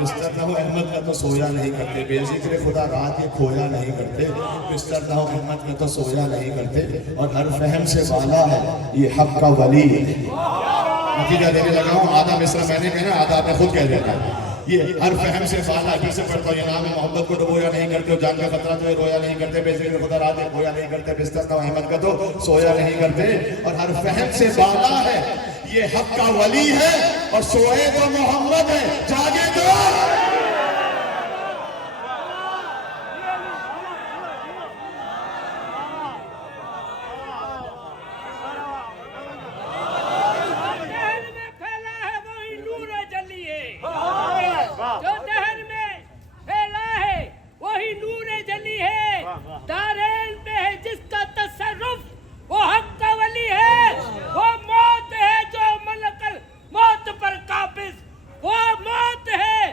بستر نہ ہو احمد کا تو سویا نہیں کرتے, بے ذکر خدا رات یہ کھویا نہیں کرتے. بستر نہ ہو احمد کا تو سویا نہیں کرتے, اور ہر فہم سے بالا ہے یہ حق کا ولی. نتیجہ دینے لگا ہوں, آدھا مصرع میں نے کہنا, آدھا آپ نے خود کہہ دینا. یہ ہر فہم سے بالا, پھر سے پڑھتا ہوں, یہ نام ہے محبت کو ڈبویا نہیں کرتے, جان کا خطرہ تو یہ رویا نہیں کرتے. بے ذکر خدا رات یہ کھویا نہیں کرتے, بستر نہ ہو احمد کا تو سویا نہیں کرتے, اور ہر فہم سے بالا ہے یہ حق کا ولی ہے, اور سوئے تو محمد ہے, جاگے تو وہ موت ہے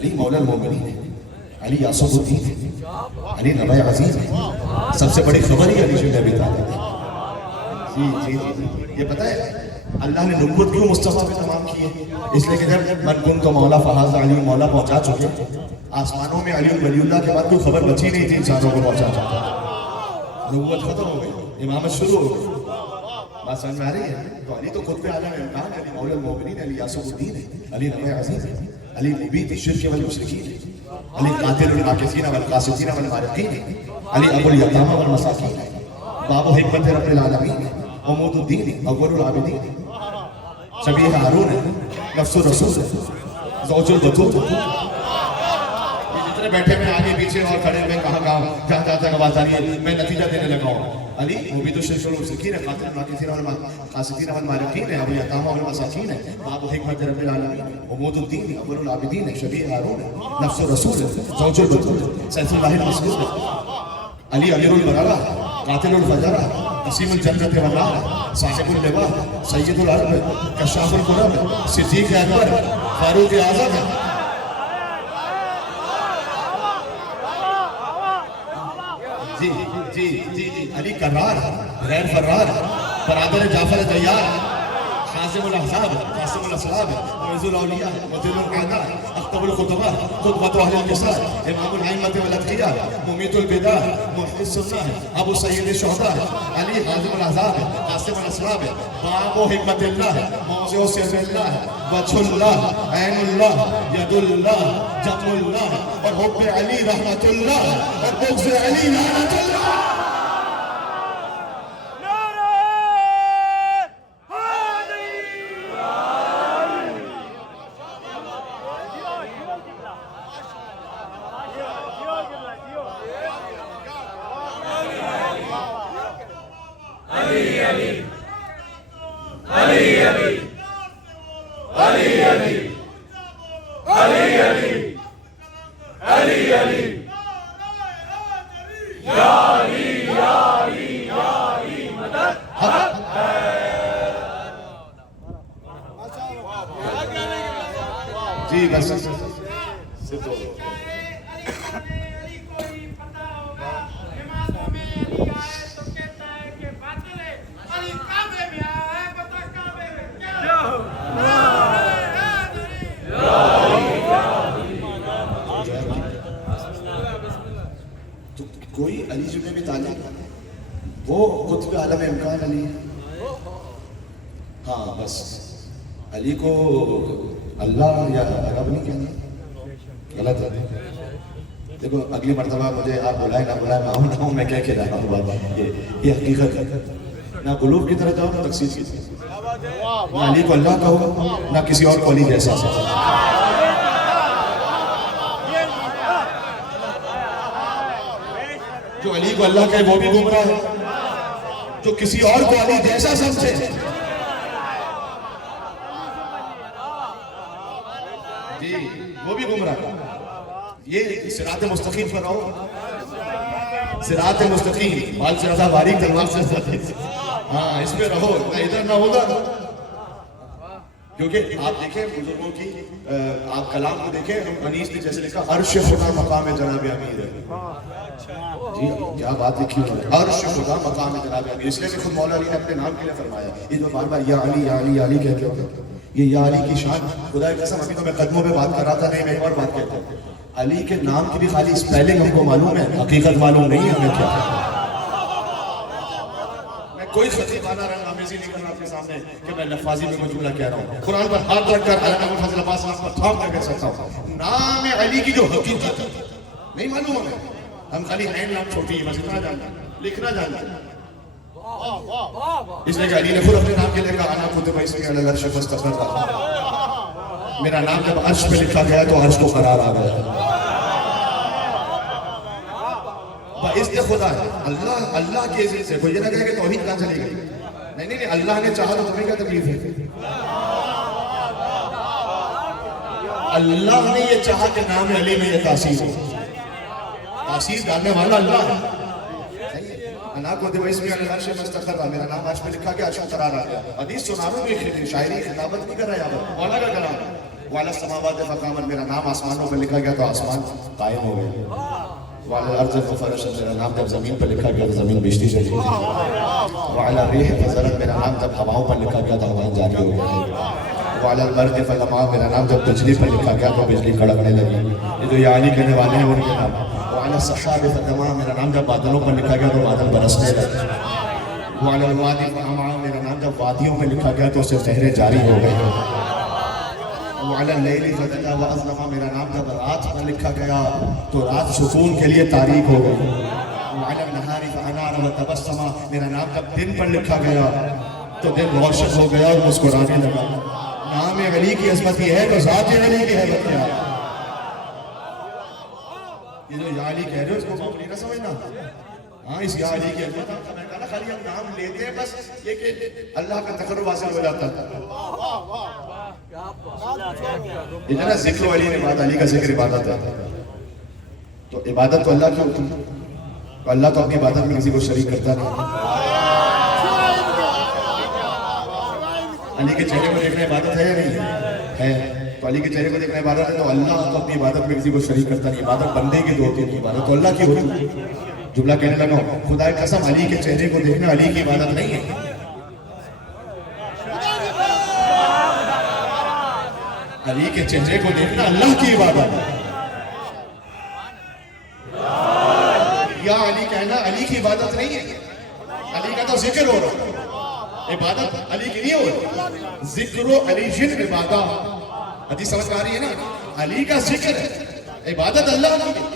علی مولا المومنین ہے، علی یاسر الدین ہے، علی نبی عزیز ہے. سب سے بڑی خبر ہی علی شبیر ابی طالب ہے. جی جی جی یہ پتہ ہے اللہ نے نبوت کیوں مصطفیٰ پہ تمام کی ہے؟ اس لیے کہ جب من کنت مولا فہذا علی مولا پہنچا چکے، آسمانوں میں علی ولی اللہ کے بعد کوئی خبر بچی نہیں تھی انسانوں کو پہنچا چکا. نبوت ختم ہو گئی، امامت شروع ہو گئی. بات سمجھ میں آ رہی ہے؟ تو علی تو خود پہ عالم امکان ہے، علی مولا المومنین، علی یاسر الدین ہے، علی نبی عزیز ہے، علی مبید الشرک والمشرکین ہے، علی قاتل العاکفین والقاسطین والمارقین ہے، علی ابو الیتامى والمساکین ہے، باب حکمت رب العالمین ہے، عمود الدین ہے، اول العابدین ہے، شبیہ ہارون ہے، نفس الرسول ہے، زوج البتول ہے. جتنے بیٹھے میں آگے پیچھے اور کھڑے ہوئے کہاں جہاں جہاں تک آواز آ رہی ہے میں نتیجہ دینے لگا ہوں. علی مبید الشرک والمشرکین ہے، قاتل العاکفین والقاسطین والمارقین ہے، ابو الیتامى والمساکین ہے، باب حکمت رب العالمین ہے، عمود الدین ہے، اول العابدین ہے، شبیہ ہارون ہے، نفس الرسول ہے، زوج البتول ہے، سیف اللہ المسلول ہے. علی امیر البررہ، قاتل الفجرہ، قسیم الجنت والنار، صاحب اللواء، سید العرب، کشاف القرب، صدیق اکبر، فاروق اعظم ہے. جی جی جی جی علی کرار، غیر فرار، برادر جعفر طیار، حازم الاحزاب، قاسم الاسلام، معز الاولیاء، مدل الاعداء، اخطب الخطباء، قطبۃ اہل القصار، امام الائمۃ والاتقیاء، ممیت البدع، محیی السنہ، ابو سید الشہداء، علی حازم الاحزاب، قاسم الاسلام، باب حکمت اللہ، موضع سر اللہ، وجہ اللہ، عین اللہ، ید اللہ، جم اللہ، اور حب علی رحمت اللہ، اور بغض علی لعنت اللہ. جی بس علی کو ہی پتہ ہوگا، نمازوں میں علی آئے تو کہتا ہے کہ باطل ہے، علی کعبے میں آیا ہے، بتا کعبے میں کیا تو کوئی علی جبن ابی طالب وہ قطب عالم امکان علی ہے. ہاں بس علی کو اللہ یا رب نہیں کہنا، غلط ہے. دیکھو اگلی مرتبہ مجھے آپ بلائیں نہ بلائیں، میں نہ ہوں، میں کہہ کے رہا ہوں بات، یہ حقیقت ہے. نہ قلوب کی طرح جاؤ، نہ تقسیم کی طرح. نہ علی کو اللہ کہو، نہ کسی اور کو علی جیسا. جو علی کو اللہ کہے وہ بھی گمراہ ہے، جو کسی اور کو علی جیسا سمجھے جی وہ بھی گمراہ ہے. یہ صراط مستقیم پر رہو، صراط مستقیم، بال سے زیادہ باریک، تلوار سے زیادہ. ہاں اس پہ رہو، نہ ادھر نہ ادھر. کیونکہ آپ دیکھیں بزرگوں کی، آپ کلام کو دیکھیں، انیس نے جیسے لکھا عرش خدا مقام جناب امیر ہے. جی کیا بات لکھی ہے، عرش خدا مقام جناب امیر. اس لیے کہ خود مولا علی نے اپنے نام کے لیے فرمایا، یہ جو بار بار یا علی یا علی یا علی کہتے ہو، یہ یا علی کی شان. خدا کی قسم ابھی تو میں قدموں پہ بات کر رہا تھا، نہیں میں ایک اور بات کہتا ہوں. علی کے نام کی بھی خالی اسپیلنگ ہم کو معلوم ہے، حقیقت معلوم نہیں ہے ہمیں. کیا میں کوئی خطیبانہ رنگ آمیزی نہیں کرنا آپ کے سامنے کہ میں لفاظی میں کوئی جملہ کہہ رہا ہوں. قرآن پر ہاتھ رکھ کر علامہ ابو الفضل عباس صاحب پر تھام کر کہہ سکتا ہوں، نام علی کی جو حقیقت نہیں معلوم ہمیں. ہم خالی ہینڈ نام چھوٹی ہے، بس اتنا جانتے ہیں، لکھنا جانتے ہیں. اس لیے کہ علی نے خود اپنے نام کے لئے کہا انا کتب اسمی علی العرش فاستقر. میرا نام جب عرش پہ لکھا گیا تو عرش کو قرار آ گیا. باعزت خدا ہے اللہ کے عزت سے. کوئی یہ نہ کہے کہ توحید کہاں چلی گئی. نہیں اللہ نے چاہا تو تمہیں کیا تکلیف ہے. اللہ نے یہ چاہا کہ نام علی میں یہ تاثیر ہو. تاثیر ڈالنے والا اللہ ہے. انا کتب اسمی علی العرش فاستقر، میرا نام عرش پہ لکھا گیا، عرش کو قرار آ گیا. حدیث سنانوں میں شاعری خطابت نہیں کر رہا ہے، مولا کا کلام. وعلی السماوات فقامت، میرا نام آسمانوں پہ لکھا گیا تو آسمان قائم ہو گئے. وعلی الارض ففرشت، میرا نام جب زمین پہ لکھا گیا تو زمین بجلی چلی گئی. وعلی الریح فزرت، میرا نام جب ہواؤں پر لکھا گیا تو ہوائیں جاری ہو گئی. وعلی البرق فلما، میرا نام جب بجلی پر لکھا گیا تو بجلی کڑکنے لگی. یہ جو یعنی کہنے والے ہیں ان کے نام. وعلی السحاب فدما، میرا نام جب بادلوں پر لکھا گیا تو بادل برسنے لگے. وعلی الوادی فاما، میرا نام جب وادیوں میں لکھا گیا تو اس سے نہریں جاری ہو گئی. وعلی اللیل فدجا واظلم، میرا نام جب رات پر لکھا گیا تو رات سکون کے لیے تاریک ہو گئی. وعلی النہار فانار وتبسم، میرا نام جب دن پر لکھا گیا تو دن روشن ہو گیا اور مسکرانے لگا. نام علی کی عظمت یہ ہے تو ذات علی کی حیبت کیا ہے. یہ جو یا علی کہہ رہے ہو اس کو معمولی نہ سمجھنا. ہاں اس یا علی کی عظمت میں کہا نا خالی ہم نام لیتے ہیں بس یہ کہ اللہ کا تقرب حاصل ہو جاتا ہے. یہ جو نا ذکر و علی عبادت، علی کا ذکر عبادت ہے. تو عبادت تو اللہ کی ہوتی ہے، تو اللہ تو اپنی عبادت میں کسی کو شریک کرتا نہیں. علی کے چہرے کو دیکھنا عبادت ہے یا نہیں ہے؟ تو علی کے چہرے کو دیکھنا عبادت ہے. تو اللہ تو اپنی عبادت میں کسی کو شریک کرتا نہیں. عبادت بندے کی تو ہوتی ہے، عبادت تو اللہ کی ہوتی ہے. جملہ کہنے لگا ہوں، خدا کی قسم علی کے چہرے کو دیکھنا علی کی عبادت نہیں ہے. علی کے چہرے کو دیکھنا اللہ کی عبادت ہے. یا علی کہنا علی کی عبادت نہیں ہے. علی کا تو ذکر ہو رہا ہے، عبادت علی کی نہیں ہو رہی. ذکر و علی جن عبادت، حدیث سمجھ میں آ رہی ہے نا. علی کا ذکر ہے، عبادت اللہ کی ہے.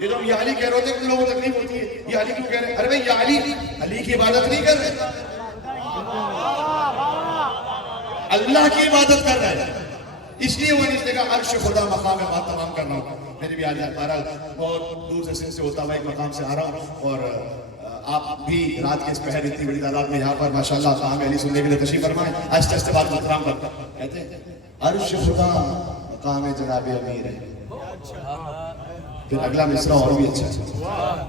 یہ جو یا علی کہہ رہے ہوتے ہیں لوگوں کو تکلیف ہوتی ہے، یہ علی کیوں کہہ رہے ہیں؟ ارے بھائی یا علی علی کی عبادت نہیں کر رہے، اللہ کی عبادت کر رہے ہیں. اس لیے وہ اس نے کہا عرش خدا مقام ہے. بات تمام کر رہا ہوں، میری بھی آج بہرحال بہت دور سے سندھ سے ہوتا ہوا ایک مقام سے آ رہا ہوں. اور آپ بھی رات کے اس پہر اتنی بڑی تعداد میں یہاں پر ماشاءاللہ مقام علی سننے کے لیے تشریف فرمائیں. آہستہ آہستہ بات محترم کرتا ہوں. کہتے ہیں عرش خدا مقام جناب امیر ہے. پھر اگلا مصرع اور بھی اچھا ہے،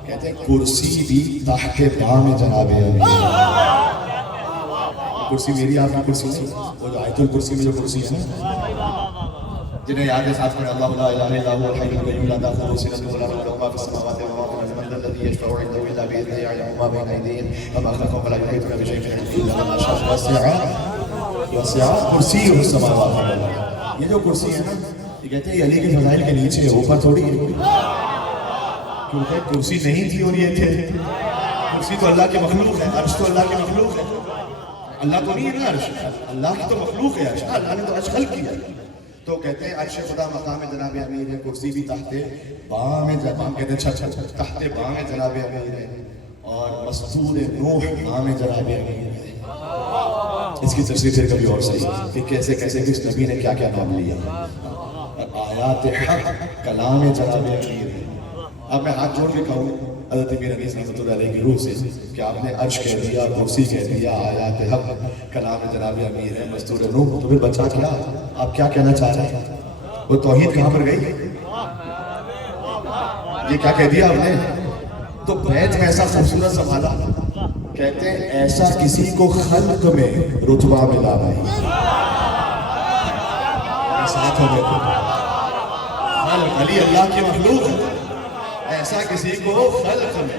کہتے ہیں کرسی بھی تحت بام جناب امیر. کرسی میری آپ کی کرسی نہیں، وہ جو آیت الکرسی میں جو کرسی ہے نا، جنہیں یاد ہے ساتھ میں اللہ لا الہ الا هو الحی القیوم لا تأخذه سنة ولا نوم له ما في السماوات وما في الأرض من ذا الذي يشفع عنده إلا بإذنه يعلم ما بين أيديهم وما خلفهم ولا يحيطون بشيء من علمه إلا بما شاء وسع كرسيه السماوات والأرض. یہ جو کرسی ہے نا، یہ کہتے ہیں علی کے فضائل کے نیچے ہے، اوپر تھوڑی ہے. کیونکہ کرسی نہیں تھی اور یہ تھے. کرسی تو اللہ کی مخلوق ہے، عرش تو اللہ کی مخلوق ہے. اللہ تو نہیں ہے نا عرش، اللہ کی تو مخلوق ہے عرش. اللہ نے تو عرش خلق کیا. تو کہتے ہیں عرش خدا مقام جناب امیر ہے. کرسی بھی تحت بام کہتے ہیں تحت بام جناب امیر ہے. اور مستور نوح نام جناب امیر ہے. اس کی تفسیر پھر کبھی اور صحیح کہ کیسے کیسے کس نبی نے کیا کیا نام لیا. آیات حق کلام جناب امیر ہے. اب میں ہاتھ جوڑ کے کہوں حضرت امیر انیس رحمۃ اللہ علیہ کی روح سے کہ آپ نے عرش کہہ دیا، کرسی کہہ دیا، آیات حق کلام جناب امیر ہے، مستور نوح، تو پھر بچا کیا؟ آپ کیا کہنا چاہ رہے ہیں؟ وہ توحید کہاں پر گئی؟ یہ کیا کہہ دیا آپ نے؟ تو بیت میں ایسا خوبصورت سنبھالا، کہتے ہیں ایسا کسی کو خلق میں رتبہ ملا نہیں. ساتھ ہو گئے خلق، علی اللہ کی مخلوق ہے. ایسا کسی کو خلق میں،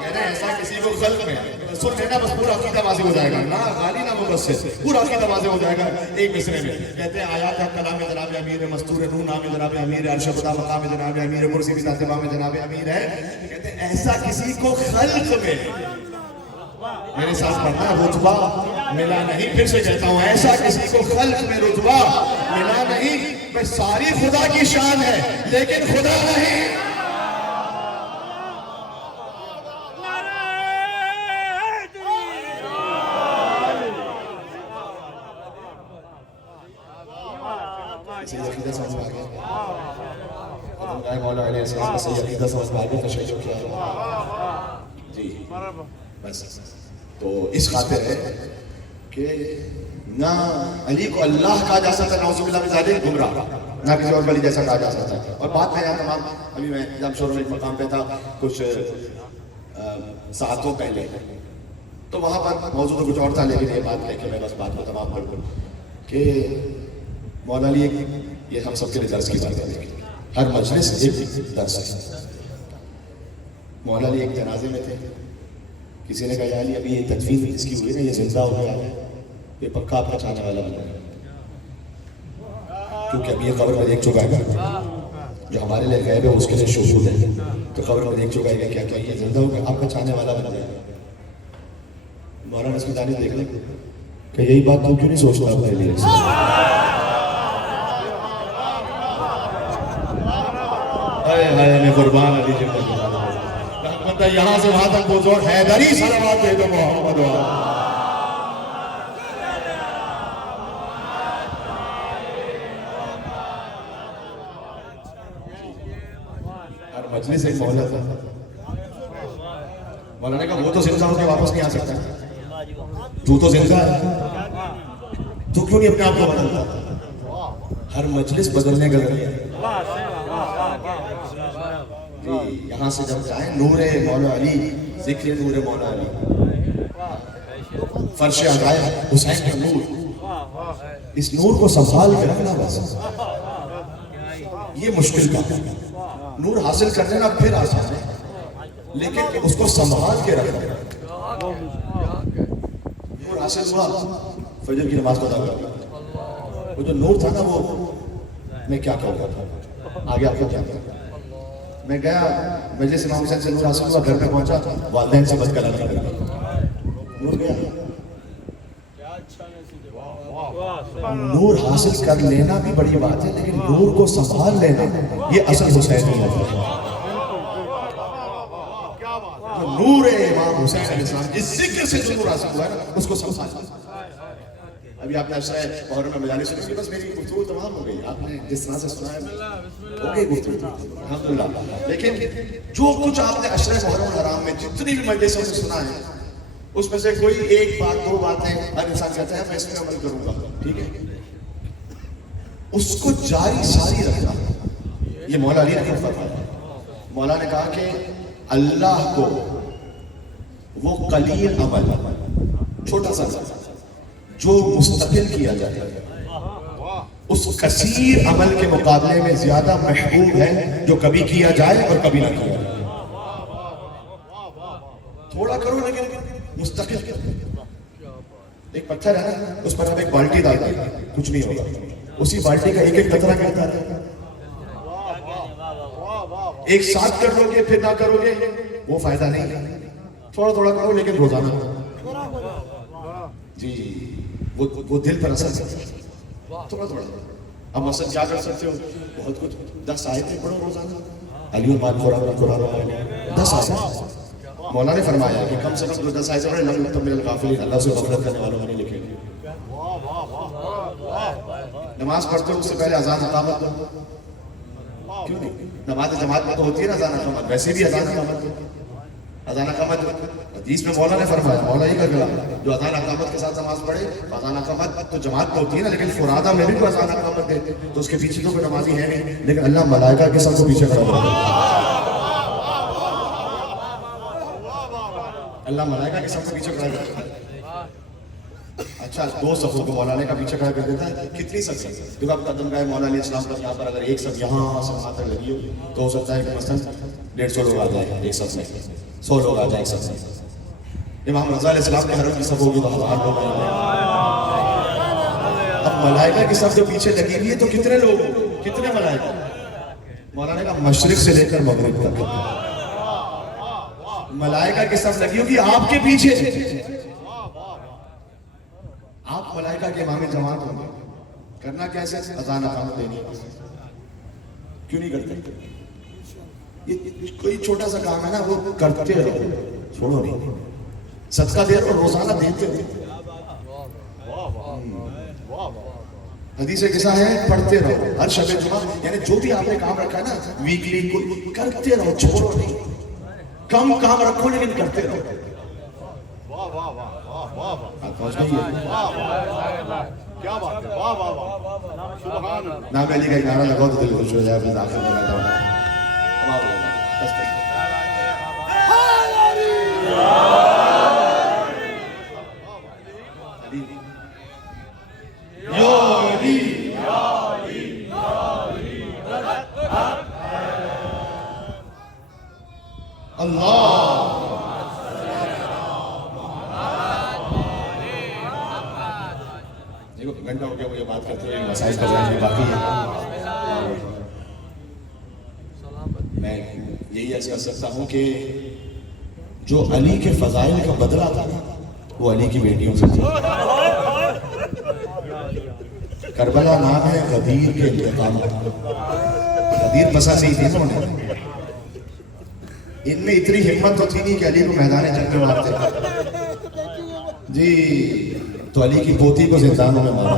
کہتے ہیں ایسا کسی کو خلق میں. سن لینا بس پورا عقیدہ واضح ہو جائے گا، نہ غالی نہ مبصر، پورا عقیدہ واضح ہو جائے گا ایک مصرے میں. کہتے ہیں آیات حق کلام جناب امیر ہے، مستور نور نام جناب امیر ہے، عرش خدا مقام جناب امیر ہے، کرسی بھی تحت بام جناب امیر ہے. کہتے ہیں ایسا کسی کو خلق میں، میرے ساتھ پڑھنا، رتبہ ملا نہیں. پھر سے کہتا ہوں ایسا کسی کو خلق میں رتبہ ملا نہیں. میں ساری خدا کی شان ہے لیکن خدا نہیں. صحیح عقیدہ سمجھ میں آ گیا، مولا علیہ السلام کا صحیح عقیدہ سمجھ میں آ گیا. تشریح کیا ہے جی بس. تو اس خاطر ہے کہ نہ علی کو اللہ کہا جا سکتا، نعوذ باللہ من ذالک گمراہ، نہ کسی اور ولی جیسا کہا جا سکتا. اور بات ہے یہاں تمام، ابھی میں جب شور میں ایک مقام پہ تھا کچھ ساعتوں پہلے، تو وہاں پر موضوع تو کچھ اور تھا، لیکن یہ بات ہے کہ میں بس بات کو تمام کر دوں کہ مولا علی یہ ہم سب کے لیے درس کی بات ہے. ہر مجلس ایک درس ہے. مولا علی ایک جنازے میں تھے. کسی نے کہا یا علی ابھی یہ تدفین اس کی ہوئی نا, یہ زندہ ہو گیا ہے, یہ پکا آپ کا چاہنے والا بن ہے, کیونکہ ابھی یہ قبر میں دیکھ چکا ہے جو ہمارے لیے غیب ہے اس کے لیے شہود ہے. تو قبر میں دیکھ چکا ہے کیا کیا یہ زندہ ہو گیا, آپ کا چاہنے والا بن جائے. مولانا اس کی تعلیم دیکھ لیں کہ یہی بات تو کیوں نہیں سوچتا اپنے لیے. میں قربان علی جی بندہ یہاں سے وہاں تک بہت زور حیدری صلوات دے دو محمد. ہر مجلس ایک مولا تھا. مولانا نے کہا وہ تو زندہ ہو کے واپس نہیں آ سکتا, تو زندہ ہے تو کیوں نہیں اپنے آپ کو بدلتا. ہر مجلس بدلنے کا ذریعہ. یہاں سے جب جائیں نور مولا علی, ذکر نور مولا علی, فرش عجائب حسین کا نور, اس نور کو سنبھال کے رکھنا بس. یہ مشکل کام ہے. نور حاصل کر لینا پھر آسان ہے, لیکن اس کو سنبھال کے رکھنا. نور حاصل ہوا, فجر کی نماز کو ادا کر. وہ جو نور تھا نا وہ میں کیا کہوں گا آگے آپ کو کیا کہوں. میں گیا مجلس امام حسین سے نور حاصل ہوا, گھر پہ پہنچا, والدین سے بد کلام کر نور گیا. نور حاصل کر لینا بھی بڑی بات ہے, لیکن نور کو سنبھال لینا یہ اصل حسین ہے. نور امام حسین علیہ السلام جس ذکر سے جو نور حاصل ہوا ہے اس کو سنبھال. ابھی آپ نے اشرائے محرم میں مجالس سنی, بس میری گفتگو تمام ہو گئی. آپ نے جس طرح سے سنا ہے ہو گئی گفتگو الحمدللہ. لیکن جو کچھ آپ نے اشرائے محرم الحرام میں جتنی بھی مجلسوں سے سنا ہے اس میں سے کوئی ایک بات دو باتیں ہر انسان کہتا ہے میں اس میں عمل کروں گا, ٹھیک ہے, اس کو جاری ساری رکھنا. یہ مولا علی نے فرمایا. مولا نے کہا کہ اللہ کو وہ قلیل عمل, چھوٹا سا جو مستقل کیا جاتا ہے, اس کثیر عمل کے مقابلے میں زیادہ محبوب ہے جو کبھی کیا جائے اور کبھی نہ کیا جائے. تھوڑا کرو لیکن مستقل. ایک پتھر ہے نا, اس پر ہم ایک بالٹی ڈال دیں کچھ نہیں ہوگا. اسی بالٹی کا ایک ایک قطرہ کہتا ہے. ایک ساتھ کر لو گے پھر نہ کرو گے وہ فائدہ نہیں ہے. تھوڑا تھوڑا کرو لیکن روزانہ. جی وہ دل پر اثر کرتا ہے تھوڑا تھوڑا. اب مثلا کیا کر سکتے ہو, بہت کچھ 10 آیتیں پڑھو روزانہ. علی عباد قرآن 10 آیتیں. مولا نے فرمایا کہ کم سے کم 10 آیتیں پڑھیں, لم یکتب من الغافلین, اللہ سے غفلت کرنے والوں میں نہیں لکھے گئے. نماز پڑھتے ہو اس سے پہلے اذان اقامت دو. کیوں نہیں, نماز جماعت میں تو ہوتی ہے نا اذان اقامت, ویسے بھی اذان اقامت دو. اذان اقامت حدیث میں مولا نے فرمایا, مولا ہی کا کلام, جو اذان اقامت کے ساتھ نماز پڑھے, اذان اقامت تو جماعت تو ہوتی ہے نا, لیکن فرادہ میں بھی تو اذان اقامت دیتے تو اس کے پیچھے تو کوئی نمازی ہے نہیں, لیکن اللہ ملائکہ کے سب کو پیچھے کھڑا کرتا ہے. اللہ ملائکہ کے سب کو پیچھے کھڑا کرتا ہے. اچھا 2 صفوں کو مولانا کا پیچھے کھڑا کر دیتا ہے. کتنی صف ہے جب آپ قدم گائے مولا علیہ السلام پر, یہاں پر اگر ایک صف یہاں سے وہاں تک لگی ہو تو ہو سکتا ہے کہ مثلا 150 لوگ آ جائیں ایک صف میں, 100 لوگ آ جائیں ایک صف میں. امام رضا علیہ السلام کے حرم کی صف ہوگی تو 1000 لوگ آ جائیں. اب ملائکہ کی صف جو پیچھے لگی ہوئی ہے تو کتنے لوگ, کتنے ملائکہ. مولانا کا مشرق سے لے کر مغرب تک ملائکہ کی صف لگی ہوگی آپ کے پیچھے. آپ ملائکہ کے امام جماعت ہوں گے. کرنا کیسے, اذان اقامت دینی ہے. کیوں نہیں کرتے؟ یہ کوئی چھوٹا سا کام ہے نا, وہ کرتے رہو, چھوڑو نہیں. صدقہ دے رہو, روزانہ دیتے ہو. حدیث قصہ ہے, پڑھتے رہو ہر شب جمعہ, یعنی جو بھی آپ نے کام رکھا ہے نا ویکلی, کرتے رہو, چھوڑو نہیں. کم کام رکھو لیکن کرتے رہو. نام علی کا ایک نعرہ لگاؤ تو دل خوش ہو جائے. اپنے داخل میں جاؤ یا علی اللہ دیکھو گھنٹہ ہو گیا مجھے بات کرتے ہوئے، مسائل کا جاننے باقی ہے. میں یہی عرض کر سکتا ہوں کہ جو علی کے فضائل کا بدلہ تھا وہ علی کی بیٹیوں سے تھا. کربلا نام ہے غدیر کے انتقام. غدیر پسند نہیں تھی انہوں نے، ان میں اتنی ہمت تو تھی نہیں کہ علی کو میدان جنگ میں مارتے جی، تو علی کی پوتی کو زندانوں میں مارا.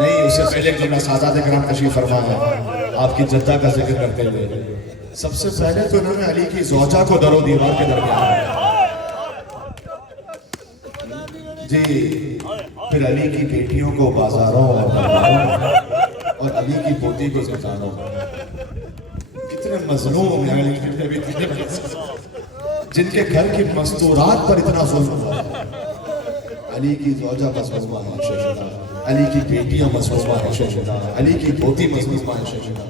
نہیں، اس سے پہلے جو سادات کرام تشریف فرما ہے آپ کی جدہ کا ذکر کرتے ہوئے، سب سے پہلے تو انہوں نے علی کی زوجہ کو در و دیوار کے درمیان جی، پھر علی کی بیٹیوں کو بازاروں اور علی کی پوتی کو زندانوں. اتنے مظلوم ہیں جن کے گھر کی مستورات پر اتنا ظلم ہوا. علی کی زوجہ مظلومہ ہے شہزادہ، علی کی بیٹیاں مظلومہ ہے شہزادہ، علی کی پوتی مظلومہ ہے شہزادہ.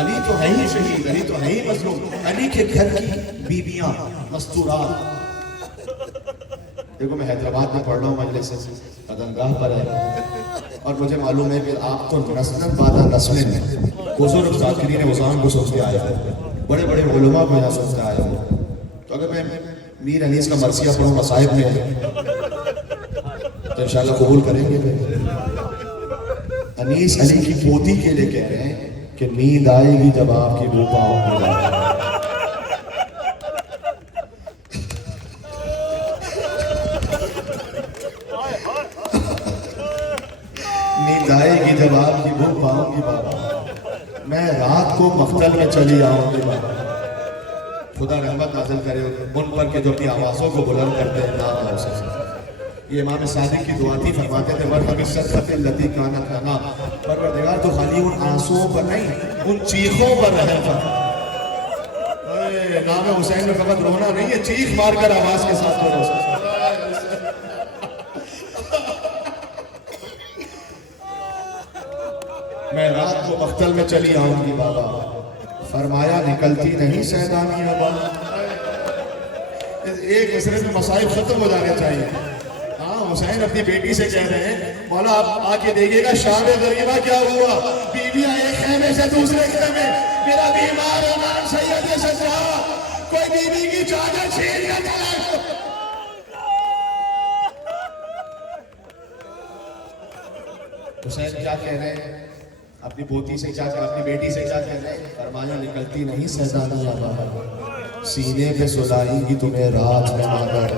علی تو ہے ہی شہید، علی تو ہے ہی مظلوم. علی کے گھر کی بیویاں مستورات. دیکھو میں حیدرآباد میں پڑھ رہا ہوں، مجلس قدمگاہ پر ہے، اور مجھے معلوم ہے کہ آپ تو نسلن بعد نسلن بزرگ ذاکرین حسین کو سوچتے آئے ہو، بڑے بڑے علماء کو یہاں سوچتے آئے ہو. تو اگر میں میر انیس کا مرثیہ پڑھوں مصائب میں تو انشاءاللہ قبول کریں گے. انیس علی کی پوتی کے لیے کہہ رہے ہیں کہ نیند آئے گی جب آپ کی بو پاؤں میں. نیند آئے گی جب آپ کی بو پاؤں گی بابا، میں رات کو مقتل میں چلی آؤں گی بابا. خدا رحمت نازل کرے ان پر کہ جو اپنی آوازوں کو بلند کرتے ہیں. نام ہے اسے. یہ امام صادق کی دعا تھی، فرماتے تھے مرحب الصدقۃ التی کانت لنا، پروردگار تو خالی ان آنسوؤں پر نہیں، ان چیخوں پر رحم فرما. نام حسین میں فقط رونا نہیں ہے، چیخ مار کر آواز کے ساتھ رو. میں رات کو مقتل میں چلی آؤں گی بابا، فرمایا نکلتی نہیں سیدانی ابا. ایک مصرے میں مسائل ختم ہو جانے چاہیے. حسین اپنی بیٹی سے کہہ رہے ہیں مولا آپ آ کے دیکھیے گا شام غریبہ کیا ہوا. بیویاں ایک خیمے سے دوسرے خیمے، میرا بیمار امام سید شجاع کوئی بیوی کی چادر چھین کر چلا گیا. حسین کیا کہہ رہے ہیں اپنی پوتی سے، کیا اپنی بیٹی سے کیا کہہ رہے ہیں؟ فرمایا نکلتی نہیں سیدانی ابا، سینے پہ سلائیں گی تمہیں رات میں مادر.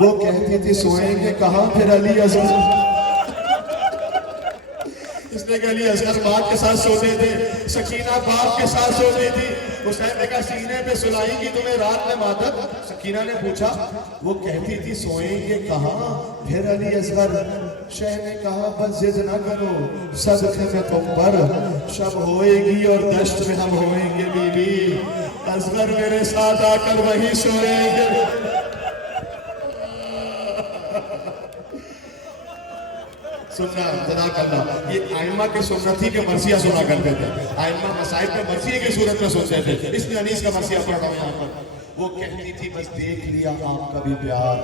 وہ کہتی تھی سوئیں گے کہاں پھر علی اصغر. اس نے کہا علی اصغر باپ کے ساتھ سوتے تھے، سکینہ باپ کے ساتھ سوتی تھی. حسین نے کہا سینے پہ سلائیں گی تمہیں رات میں مادر. سکینہ نے پوچھا وہ کہتی تھی سوئیں گے کہاں پھر علی اصغر. شہ نے کہا بس ضد نہ کرو صدقے میں تم پر، شب ہوئے گی اور دشت میں ہم ہوئیں گے بی بی. اصغر میرے ساتھ آ کر وہیں سوئیں گے. سننا جزاک اللہ. یہ ائمہ کی سنت تھی کہ مرثیہ سنا کرتے تھے. ائمہ مصائب میں مرثیے کی صورت میں سنتے تھے. اس نے انیس کا مرثیہ پڑھا ہوں یہاں پر. وہ کہتی تھی بس دیکھ لیا آپ کا بھی پیار،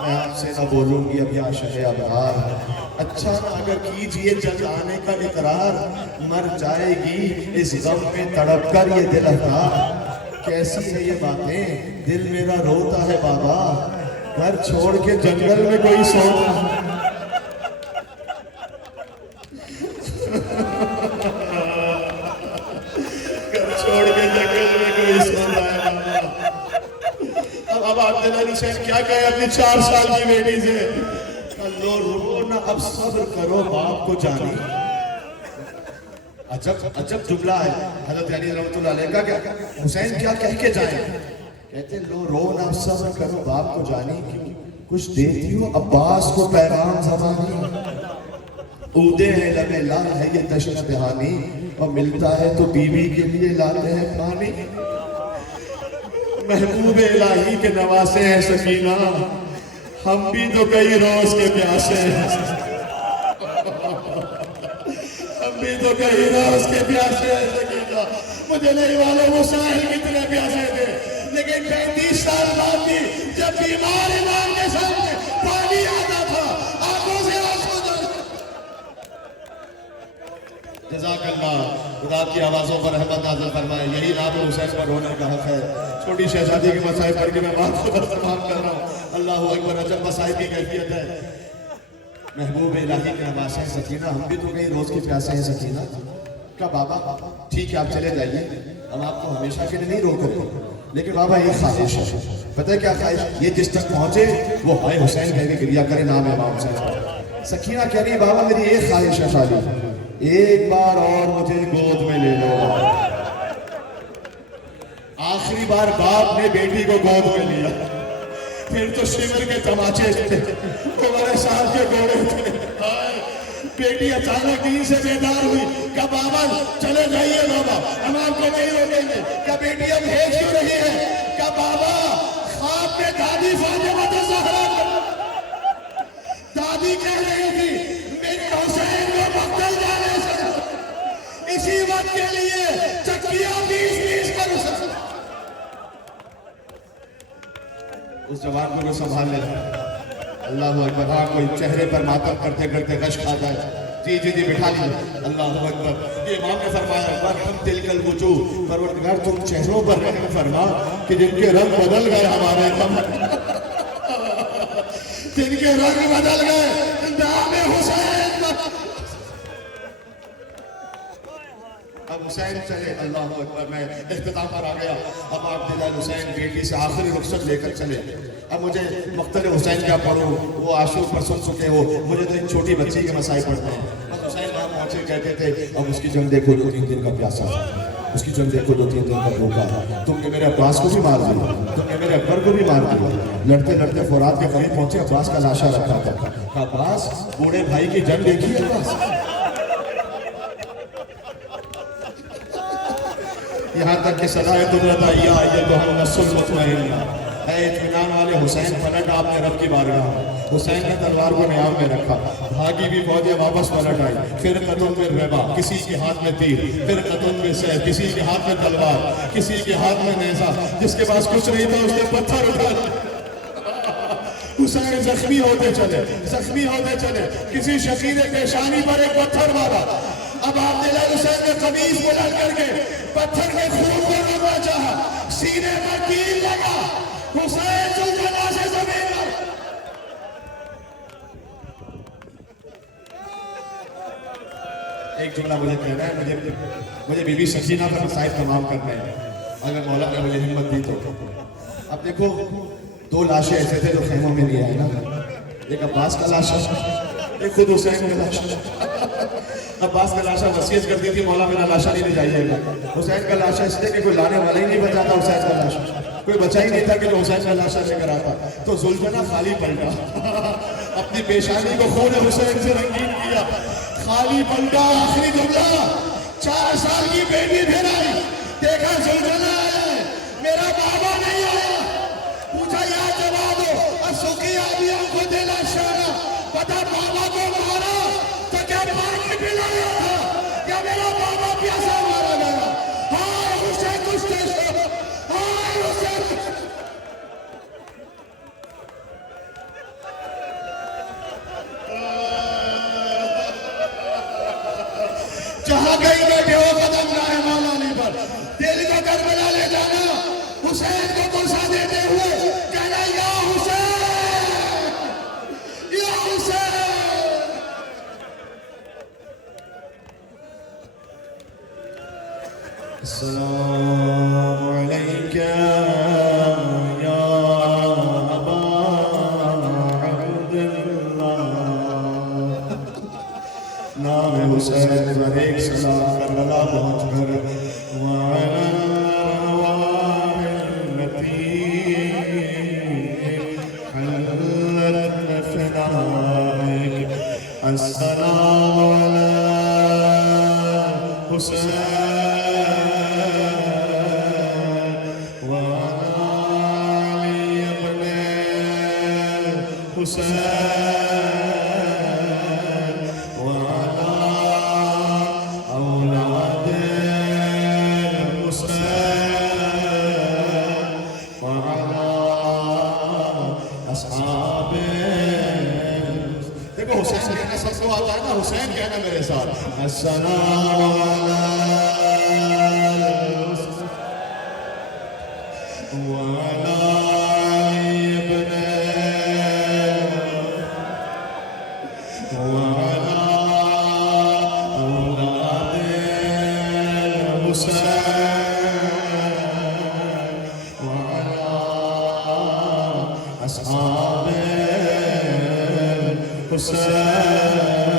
میں آپ سے نہ بولوں گی اب یا شہ ابرار. اچھا نہ اگر کیجئے جل آنے کا اقرار، مر جائے گی اس غم پہ تڑپ کر یہ دل افرار. کیسی ہے یہ باتیں دل میرا روتا ہے بابا، گھر چھوڑ کے جنگل میں کوئی سوتا. اب عبداللہ حسین کیا کہے اپنی 4 سال کی بیٹی سے؟ لو رو نہ اب صبر کرو باپ کو جانی. عجب جملہ ہے حضرت علی رحمۃ اللہ علیہ کا. کیا حسین کیا کہہ کے جائیں؟ کہتے لو رو نہ اب صبر کرو باپ کو جانی، کچھ دیتی ہو عباس کو پیغام زمانی. اودے ہیں لبے لال ہے یہ تشنہ دہانی، اور ملتا ہے تو بیوی کے لیے لاتے ہیں پانی. محبوب الہی کے نواسے ہیں سکینہ، ہم بھی تو کئی روز کے پیاسے ہیں. ہم بھی تو کہیں نہ اس کے پیاسے ہیں سکینہ. مجھے نہیں معلوم وہ ساحل کتنے پیاسے تھے، لیکن 35 سال بعد بھی جب بیمار امام کے سامنے پانی آتا تھا آنکھوں سے آنسو جاتے. جزاک اللہ. خدا کی آوازوں پر رحمت نازل فرمائے. یہی نام حسین پر ہونے کا حق ہے. چھوٹی شہزادی کے مصائب پڑھ کے میں بات کو تمام کر رہا ہوں. اللہ اکبر. عجب مصائب کی کیفیت ہے. محبوب الہی کے نواسے ہیں سکینہ. ہم بھی تو کہیں روز کی پیاسے ہیں سکینہ. کہا بابا ٹھیک ہے آپ چلے جائیے، ہم آپ کو ہمیشہ کے لیے نہیں روک رہے، لیکن بابا یہ خواہش ہے. پتہ ہے کیا خواہش؟ یہ جس تک پہنچے وہ ہائے حسین کہہ کے گریا کرے نام امام حسین. سکینہ کہہ رہی بابا میری ایک خواہش ہے خالی، ایک بار اور مجھے گود میں لے لو. آخری بار باپ نے بیٹی کو گود میں لیا، پھر تو شمر کے تماچے تھے، تمہارے ساتھ کے گھوڑے تھے. بیٹی اچانک دین سے بیدار ہوئی. کہا بابا چلے جائیے بابا، ہم آپ کو نہیں روکیں گے. کہا بیٹی اب بھیج کیوں رہی ہے؟ کہا بابا خواب میں دادی فاطمہ الزہرا دادی کہہ رہی تھی میرے حسین کو مقتل جانے سے، اسی وقت کے لیے چکیاں 20 کر اس جوان کو سنبھال لینا. اللہ اکبر. ہاں کوئی چہرے پر ماتم کرتے کرتے غش کھاتا ہے. جی جی جی بٹھا لیجیے. اللہ اکبر. یہ امام نے فرمایا برہم تلک الوجوہ، پروردگار تم چہروں پر رحم فرما کہ جن کے رنگ بدل گئے ہمارے جن کے رنگ بدل گئے نام حسین. اب حسین چلے. اللہ اکبر. میں اختتام پر آ گیا. اب آپ دلال حسین بیٹی سے آخری رخصت لے کر چلے. اب مجھے مقتل حسین کیا پڑھوں، وہ عاشور پر سن چکے ہو، مجھے تو ایک چھوٹی بچی کے مسائل پڑھتے ہیں. بس حسین وہاں پہنچے کہتے تھے اب اس کی جنگ دیکھو جو 3 دن کا پیاسا تھا، اس کی جنگ دیکھو جو 3 دن کا بھوکا تھا. تم نے میرے عباس کو بھی مار دیا، تم نے میرے اکبر کو بھی مار دیا. لڑتے لڑتے فرات کے قریب پہنچے. عباس کا لاشا رکھا تھا. کہا عباس بوڑھے بھائی کی جنگ دیکھی ہے عباس؟ یہاں تک کہ صدائے قدرت آئی آئیے تو ہم نسل مطمئنہ. اے اطمینان والے حسین پلٹ آپ نے رب کی بارگاہ. حسین نے تلوار کو نیام میں رکھا. بھاگی بھی فوجیں واپس پلٹ آئی. پھر قتل میں ربا، کسی کے ہاتھ میں تیر، پھر قتل میں سیف، کسی کے ہاتھ میں تلوار، کسی کے ہاتھ میں نیزہ. جس کے پاس کچھ نہیں تھا اس نے پتھر اٹھا. حسین زخمی ہوتے چلے، زخمی ہوتے چلے. کسی شقیر پیشانی پر ایک پتھر مارا. اب آپ دلال حسین نے قمیص بلند کر کے پتھر کے خون کو روکنا چاہا. سینے پر تیر لگا. حسین زلزلہ سے زمین پر. ایک جملہ مجھے کہنا ہے، مجھے بی بی سکینہ پر مسائل تمام کرنے ہیں اگر مولا نے مجھے ہمت دی تو. اب دیکھو 2 لاشیں ایسے تھے جو خیموں میں نہیں آئے نا. ایک عباس کا لاشا، ایک خود حسین کا لاشا. عباس کا لاشا وصیت کرتی تھی مولا میرا لاشا نہیں لے جائیے گا. حسین کا لاشا اس لیے کہ کوئی لانے والا ہی نہیں بچا تھا. حسین کا لاشا کوئی بچا ہی نہیں تھا کہ جو حسین کا لاشا لے کر آتا. تو زلجنہ خالی پلٹا. اپنی پیشانی کو خون حسین سے رنگین کیا. خالی پلٹا. آخری جملہ 4 سال کی بیٹی پھر آئی. دیکھا زلجنہ آیا، میرا بابا نہیں آیا. پوچھا یا جواب دو سکی آدھی ہم کو دینا شانا. پتا بابا کو مارا تو کیا پانی پلایا تھا یا میرا بابا پیاسا مارا گیا؟ ہائے حسین کچھ دیش ہو. ہائے حسین. جہاں کہیں بیٹھے ہو قدم لائے مولانے پر. دل کو کربلا لے جانا. حسین کو بوسہ دیتے ہوئے کہنا یا حسین، یا حسین. السلام علیکم یا ابا عبداللہ. نام حسین پر ایک سلام کربلا پہنچ کر وعلا السلام علی حسین وعلی ابن حسین وعلی سب کو آتا ہے نا حسین کہنا میرے ساتھ السلام علیکم وعلی ابن وعلی اولاد الحسین وعلی اصحاب الحسین